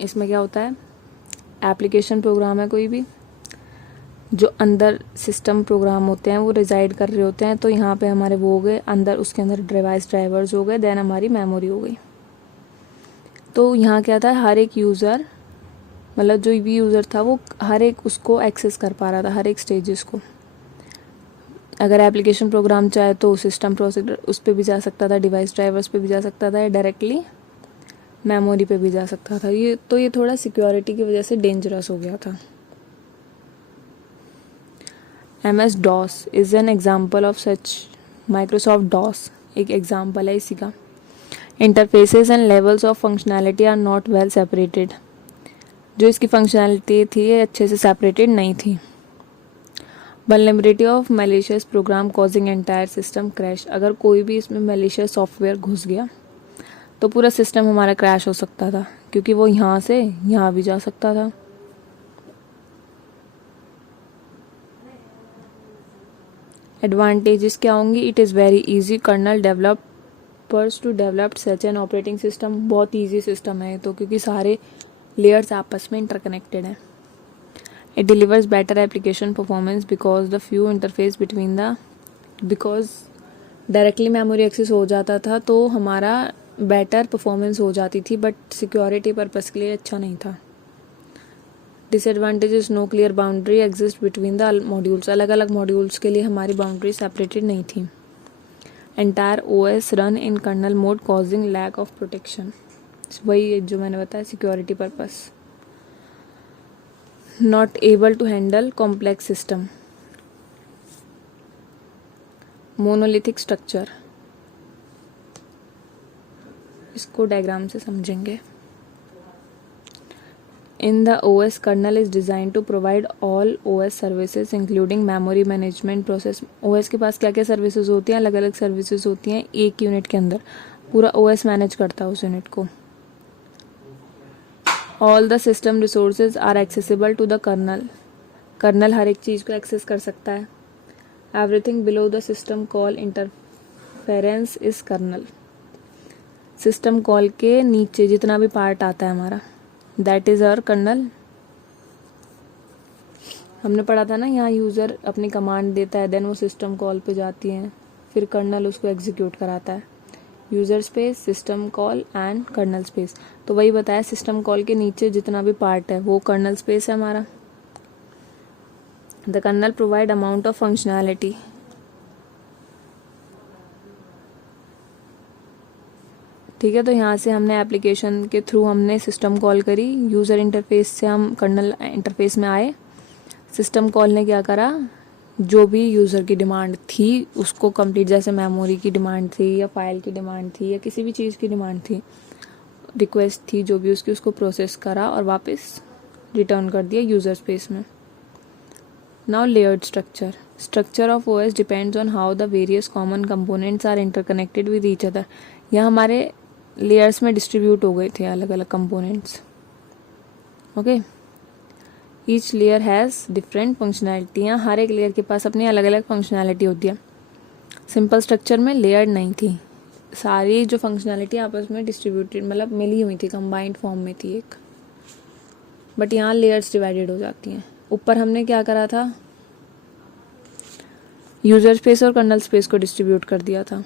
इसमें क्या होता है? एप्लीकेशन प्रोग्राम है कोई भी, जो अंदर सिस्टम प्रोग्राम होते हैं वो रिजाइड कर रहे होते हैं, तो यहाँ पे हमारे वो हो गए अंदर, उसके अंदर डिवाइस ड्राइवर्स हो गए, देन हमारी मेमोरी हो गई। तो यहाँ क्या था, हर एक यूज़र मतलब जो भी यूज़र था वो हर एक उसको एक्सेस कर पा रहा था, हर एक स्टेजेस को। अगर एप्लीकेशन प्रोग्राम चाहे तो सिस्टम प्रोसेसर उस पर भी जा सकता था, डिवाइस ड्राइवर्स पे भी जा सकता था, डायरेक्टली मेमोरी पे भी जा सकता था। ये थोड़ा सिक्योरिटी की वजह से डेंजरस हो गया था। MS-DOS is an example of such. Microsoft DOS एक एग्जाम्पल है इसी का। Interfaces and levels of functionality are not well separated. जो इसकी फंक्शनैलिटी थी ये अच्छे से सेपरेटेड नहीं थी। Vulnerability of malicious program causing entire system crash. अगर कोई भी इसमें मैलिशियस सॉफ्टवेयर घुस गया तो पूरा सिस्टम हमारा क्रैश हो सकता था, क्योंकि वो यहाँ से यहाँ भी जा सकता था। एडवांटेजेस क्या होंगी? It is very easy kernel developers to develop such an operating system. बहुत इजी सिस्टम है तो, क्योंकि सारे लेयर्स आपस में इंटरकनेक्टेड हैं। It delivers better application performance because the few interface between the, because directly memory access हो जाता था तो हमारा बेटर परफॉर्मेंस हो जाती थी, बट सिक्योरिटी पर्पस के लिए अच्छा नहीं था। Disadvantage is no clear boundary exist between the modules. अलग अलग मॉड्यूल्स के लिए हमारी बाउंड्री सेपरेटेड नहीं थी। Entire OS run in kernel mode causing lack of protection. वही जो मैंने बताया, security purpose. not able to handle complex system. Monolithic structure, इसको डायग्राम से समझेंगे. In the OS, kernel is designed to provide all OS services including memory management process. OS के पास क्या क्या सर्विसेज होती हैं, अलग अलग सर्विसेज होती हैं एक यूनिट के अंदर. पूरा OS मैनेज करता है उस यूनिट को. All the system resources are accessible to the kernel. Kernel हर एक चीज़ को एक्सेस कर सकता है. Everything below the system call interference is kernel. System call के नीचे जितना भी पार्ट आता है हमारा, दैट इज़ आवर कर्नल. हमने पढ़ा था ना, यहाँ यूज़र अपनी कमांड देता है, देन वो सिस्टम कॉल पे जाती है, फिर कर्नल उसको एग्जीक्यूट कराता है. User space, system call and kernel space. तो वही बताया, सिस्टम कॉल के नीचे जितना भी पार्ट है वो कर्नल स्पेस है हमारा. The kernel provide amount of functionality. ठीक है, तो यहाँ से हमने एप्लीकेशन के थ्रू हमने सिस्टम कॉल करी, यूज़र इंटरफेस से हम कर्नल इंटरफेस में आए. सिस्टम कॉल ने क्या करा, जो भी यूज़र की डिमांड थी उसको कंप्लीट, जैसे मेमोरी की डिमांड थी या फाइल की डिमांड थी या किसी भी चीज़ की डिमांड थी, रिक्वेस्ट थी जो भी उसकी, उसको प्रोसेस करा और वापस रिटर्न कर दिया यूज़र स्पेस में. Now layered structure. Structure of OS depends on how the various common components are interconnected with each other. यह हमारे लेयर्स में डिस्ट्रीब्यूट हो गए थे अलग अलग components. Okay, each layer has different functionality. यहाँ हर एक लेयर के पास अपनी अलग अलग फंक्शनैलिटी होती है. सिंपल स्ट्रक्चर में लेयर नहीं थी, सारी जो फंक्शनैलिटी आपस में डिस्ट्रीब्यूटेड, मतलब मिली हुई थी, कंबाइंड फॉर्म में थी एक. बट यहाँ लेयर्स डिवाइडेड हो जाती हैं. ऊपर हमने क्या करा था, यूज़र स्पेस और कर्नल स्पेस को डिस्ट्रीब्यूट कर दिया था.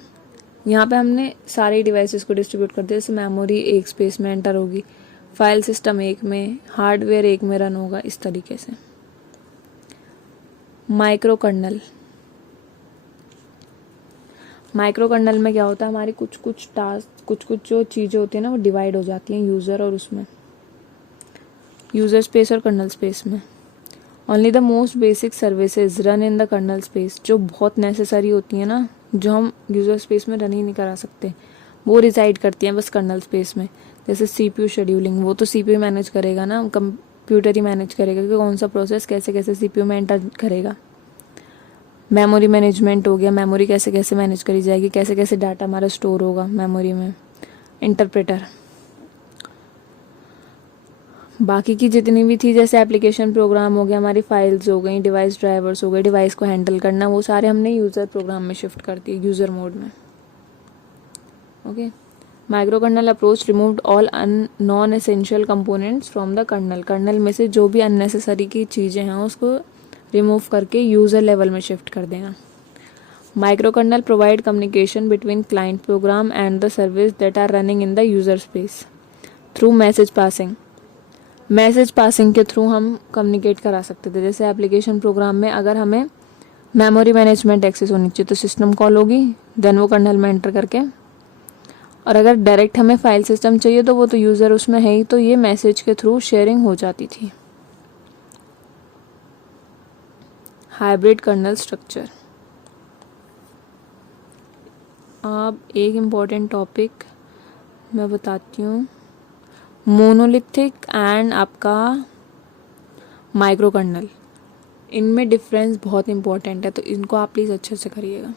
यहाँ पे हमने सारे डिवाइसेस को डिस्ट्रीब्यूट कर दिया. जैसे मेमोरी एक स्पेस में एंटर होगी, फाइल सिस्टम एक में, हार्डवेयर एक में रन होगा, इस तरीके से. Micro kernel. माइक्रो कर्नल में क्या होता है, हमारी कुछ कुछ टास्क, कुछ कुछ जो चीज़ें होती हैं ना वो डिवाइड हो जाती हैं यूज़र और उसमें, यूज़र स्पेस और कर्नल स्पेस में. Only the most basic services run in the kernel space. जो बहुत नेसेसरी होती हैं ना, जो हम यूज़र स्पेस में रन ही नहीं करा सकते, वो रिसाइड करती हैं बस कर्नल स्पेस में. जैसे CPU शेड्यूलिंग, वो तो CPU मैनेज करेगा ना, कंप्यूटर ही मैनेज करेगा कि कौन सा प्रोसेस कैसे कैसे CPU में एंटर करेगा. मेमोरी मैनेजमेंट हो गया, मेमोरी कैसे कैसे मैनेज करी जाएगी, कैसे कैसे डाटा हमारा स्टोर होगा मेमोरी में. इंटरप्रेटर. बाकी की जितनी भी थी, जैसे एप्लीकेशन प्रोग्राम हो गया, हमारी फाइल्स हो गई, डिवाइस ड्राइवर्स हो गए, डिवाइस को हैंडल करना, वो सारे हमने यूज़र प्रोग्राम में शिफ्ट कर दिए, यूज़र मोड में. Okay. Micro kernel approach removed all non essential components from the kernel. Kernel में से जो भी अननेसेसरी की चीज़ें हैं उसको रिमूव करके यूज़र लेवल में शिफ्ट कर देना. Micro kernel provide communication between client program and the service that are running in the user space through message passing. Message passing के थ्रू हम कम्युनिकेट करा सकते थे. जैसे एप्लीकेशन प्रोग्राम में अगर हमें मेमोरी मैनेजमेंट एक्सेस होनी चाहिए तो सिस्टम कॉल होगी, देन वो कर्नल में एंटर करके, और अगर डायरेक्ट हमें फाइल सिस्टम चाहिए तो वो तो यूज़र उसमें है ही, तो ये मैसेज के थ्रू शेयरिंग हो जाती थी. Hybrid kernel structure. अब एक इम्पॉर्टेंट टॉपिक मैं बताती हूँ, मोनोलिथिक एंड आपका माइक्रो कर्नल. इनमें डिफरेंस बहुत इंपॉर्टेंट है, तो इनको आप प्लीज़ अच्छे से करिएगा.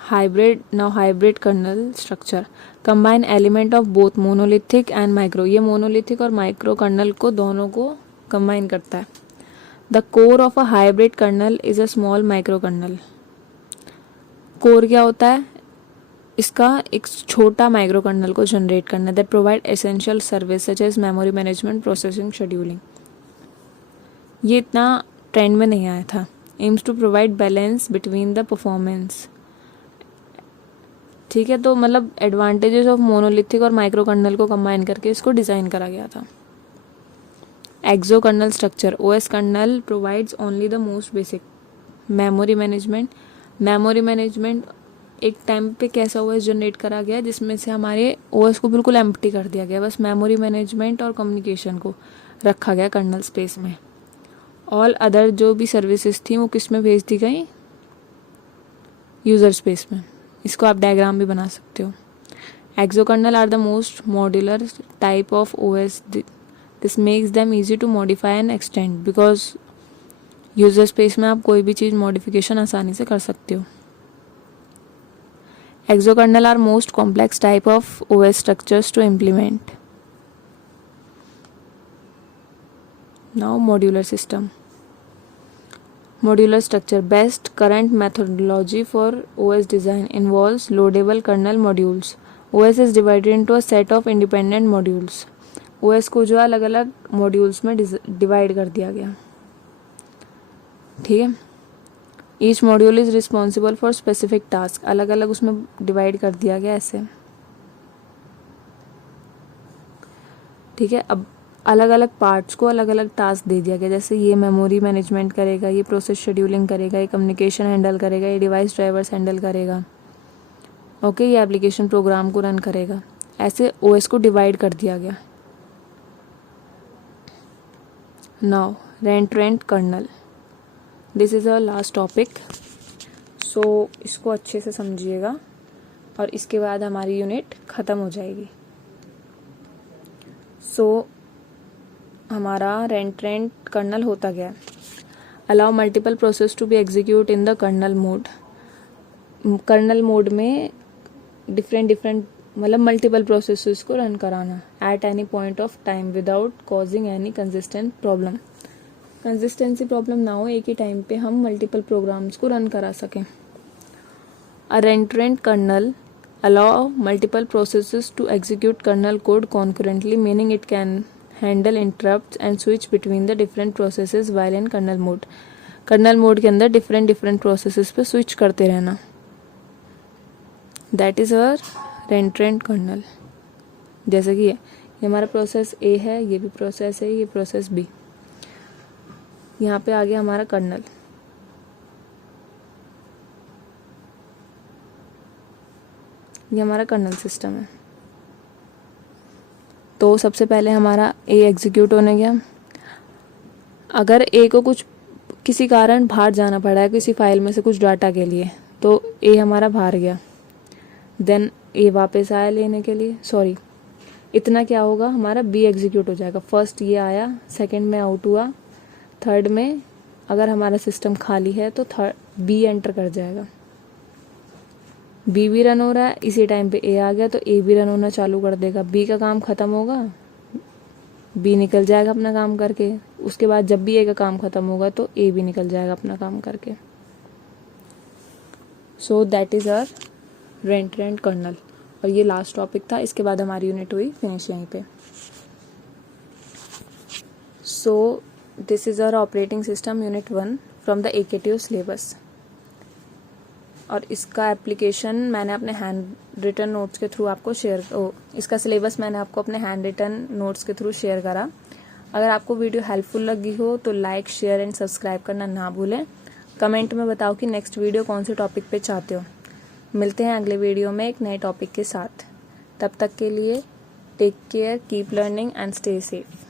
Hybrid. Now hybrid kernel structure combine element of both monolithic and micro. ये मोनोलिथिक और माइक्रो कर्नल को दोनों को कंबाइन करता है. The core of a hybrid kernel is a small micro kernel. Core क्या होता है इसका, एक छोटा माइक्रो कर्नल को जनरेट करना, that provide essential service such as memory management, processing, scheduling. ये इतना ट्रेंड में नहीं आया था. Aims to provide balance between the performance. ठीक है, तो मतलब एडवांटेजेस ऑफ मोनोलिथिक और माइक्रो कर्नल को कंबाइन करके इसको डिज़ाइन करा गया था. Exo kernel structure. OS kernel provides only the most basic memory management. Memory management एक टाइम पे कैसा ओएस जनरेट करा गया जिसमें से हमारे ओएस को बिल्कुल एम्प्टी कर दिया गया, बस मेमोरी मैनेजमेंट और कम्युनिकेशन को रखा गया कर्नल स्पेस में। ऑल अदर जो भी सर्विसेज थी वो किस में भेज दी गई, यूज़र स्पेस में। इसको आप डायग्राम भी बना सकते हो। Exokernel are the most modular type of OS, this makes them easy to modify and extend, because user space में आप कोई भी चीज़ मॉडिफिकेशन आसानी से कर सकते हो। Exokernel are most complex type of OS structures to implement. Now modular system. Modular structure. Best current methodology for OS design involves loadable kernel modules. OS is divided into a set of independent modules. OS को जो अलग अलग मॉड्यूल्स में डिवाइड कर दिया गया, ठीक है। Each module is responsible for specific task, अलग अलग उसमें डिवाइड कर दिया गया ऐसे, ठीक है। अब अलग अलग पार्ट्स को अलग अलग टास्क दे दिया गया, जैसे ये मेमोरी मैनेजमेंट करेगा, ये प्रोसेस शेड्यूलिंग करेगा, ये कम्युनिकेशन हैंडल करेगा, ये डिवाइस ड्राइवर्स हैंडल करेगा, ओके, ये एप्लीकेशन प्रोग्राम को रन करेगा। ऐसे ओएस को डिवाइड कर दिया गया। Now rent kernel, this is a last topic, so इसको अच्छे से समझिएगा और इसके बाद हमारी यूनिट ख़त्म हो जाएगी। सो हमारा रेंट कर्नल होता गया। Allow multiple process to be execute in the kernel mode. Kernel mode में डिफरेंट मतलब मल्टीपल प्रोसेसेस को रन कराना at any point of time without causing any consistent problem. Consistency problem ना हो, एक ही टाइम पे हम मल्टीपल प्रोग्राम्स को रन करा सकें। A rent kernel allow multiple processes to execute kernel code concurrently, meaning it can handle interrupts and switch between the different processes while in kernel mode. Kernel mode के अंदर डिफरेंट प्रोसेसेस पे स्विच करते रहना, that is our rent kernel. जैसे कि ये हमारा प्रोसेस ए है, ये भी प्रोसेस है, ये प्रोसेस बी, यहाँ पे आ गया हमारा कर्नल। ये हमारा कर्नल सिस्टम है। तो सबसे पहले हमारा ए एग्जीक्यूट होने गया। अगर ए को कुछ किसी कारण बाहर जाना पड़ा है किसी फाइल में से कुछ डाटा के लिए, तो ए हमारा बाहर गया, देन ए वापस आया लेने के लिए, सॉरी इतना क्या होगा, हमारा बी एग्जीक्यूट हो जाएगा। फर्स्ट ये आया, सेकंड में आउट हुआ, थर्ड में अगर हमारा सिस्टम खाली है तो थर्ड बी एंटर कर जाएगा। बी भी रन हो रहा है, इसी टाइम पे ए आ गया तो ए भी रन होना चालू कर देगा। बी का काम खत्म होगा, बी निकल जाएगा अपना काम करके, उसके बाद जब भी ए का काम खत्म होगा तो ए भी निकल जाएगा अपना काम करके। So that is our rent kernel. और ये लास्ट टॉपिक था, इसके बाद हमारी यूनिट हुई फिनिश यहीं पे। So this is our operating system unit 1 from the AKTU syllabus. और इसका एप्लीकेशन मैंने अपने हैंड रिटन नोट्स के थ्रू आपको इसका सिलेबस मैंने आपको अपने हैंड रिटन नोट्स के थ्रू शेयर करा। अगर आपको वीडियो हेल्पफुल लगी हो तो लाइक, शेयर एंड सब्सक्राइब करना ना भूलें। कमेंट में बताओ कि नेक्स्ट वीडियो कौन से टॉपिक पे चाहते हो। मिलते हैं अगले वीडियो में एक नए टॉपिक के साथ। तब तक के लिए take care, keep learning and stay safe.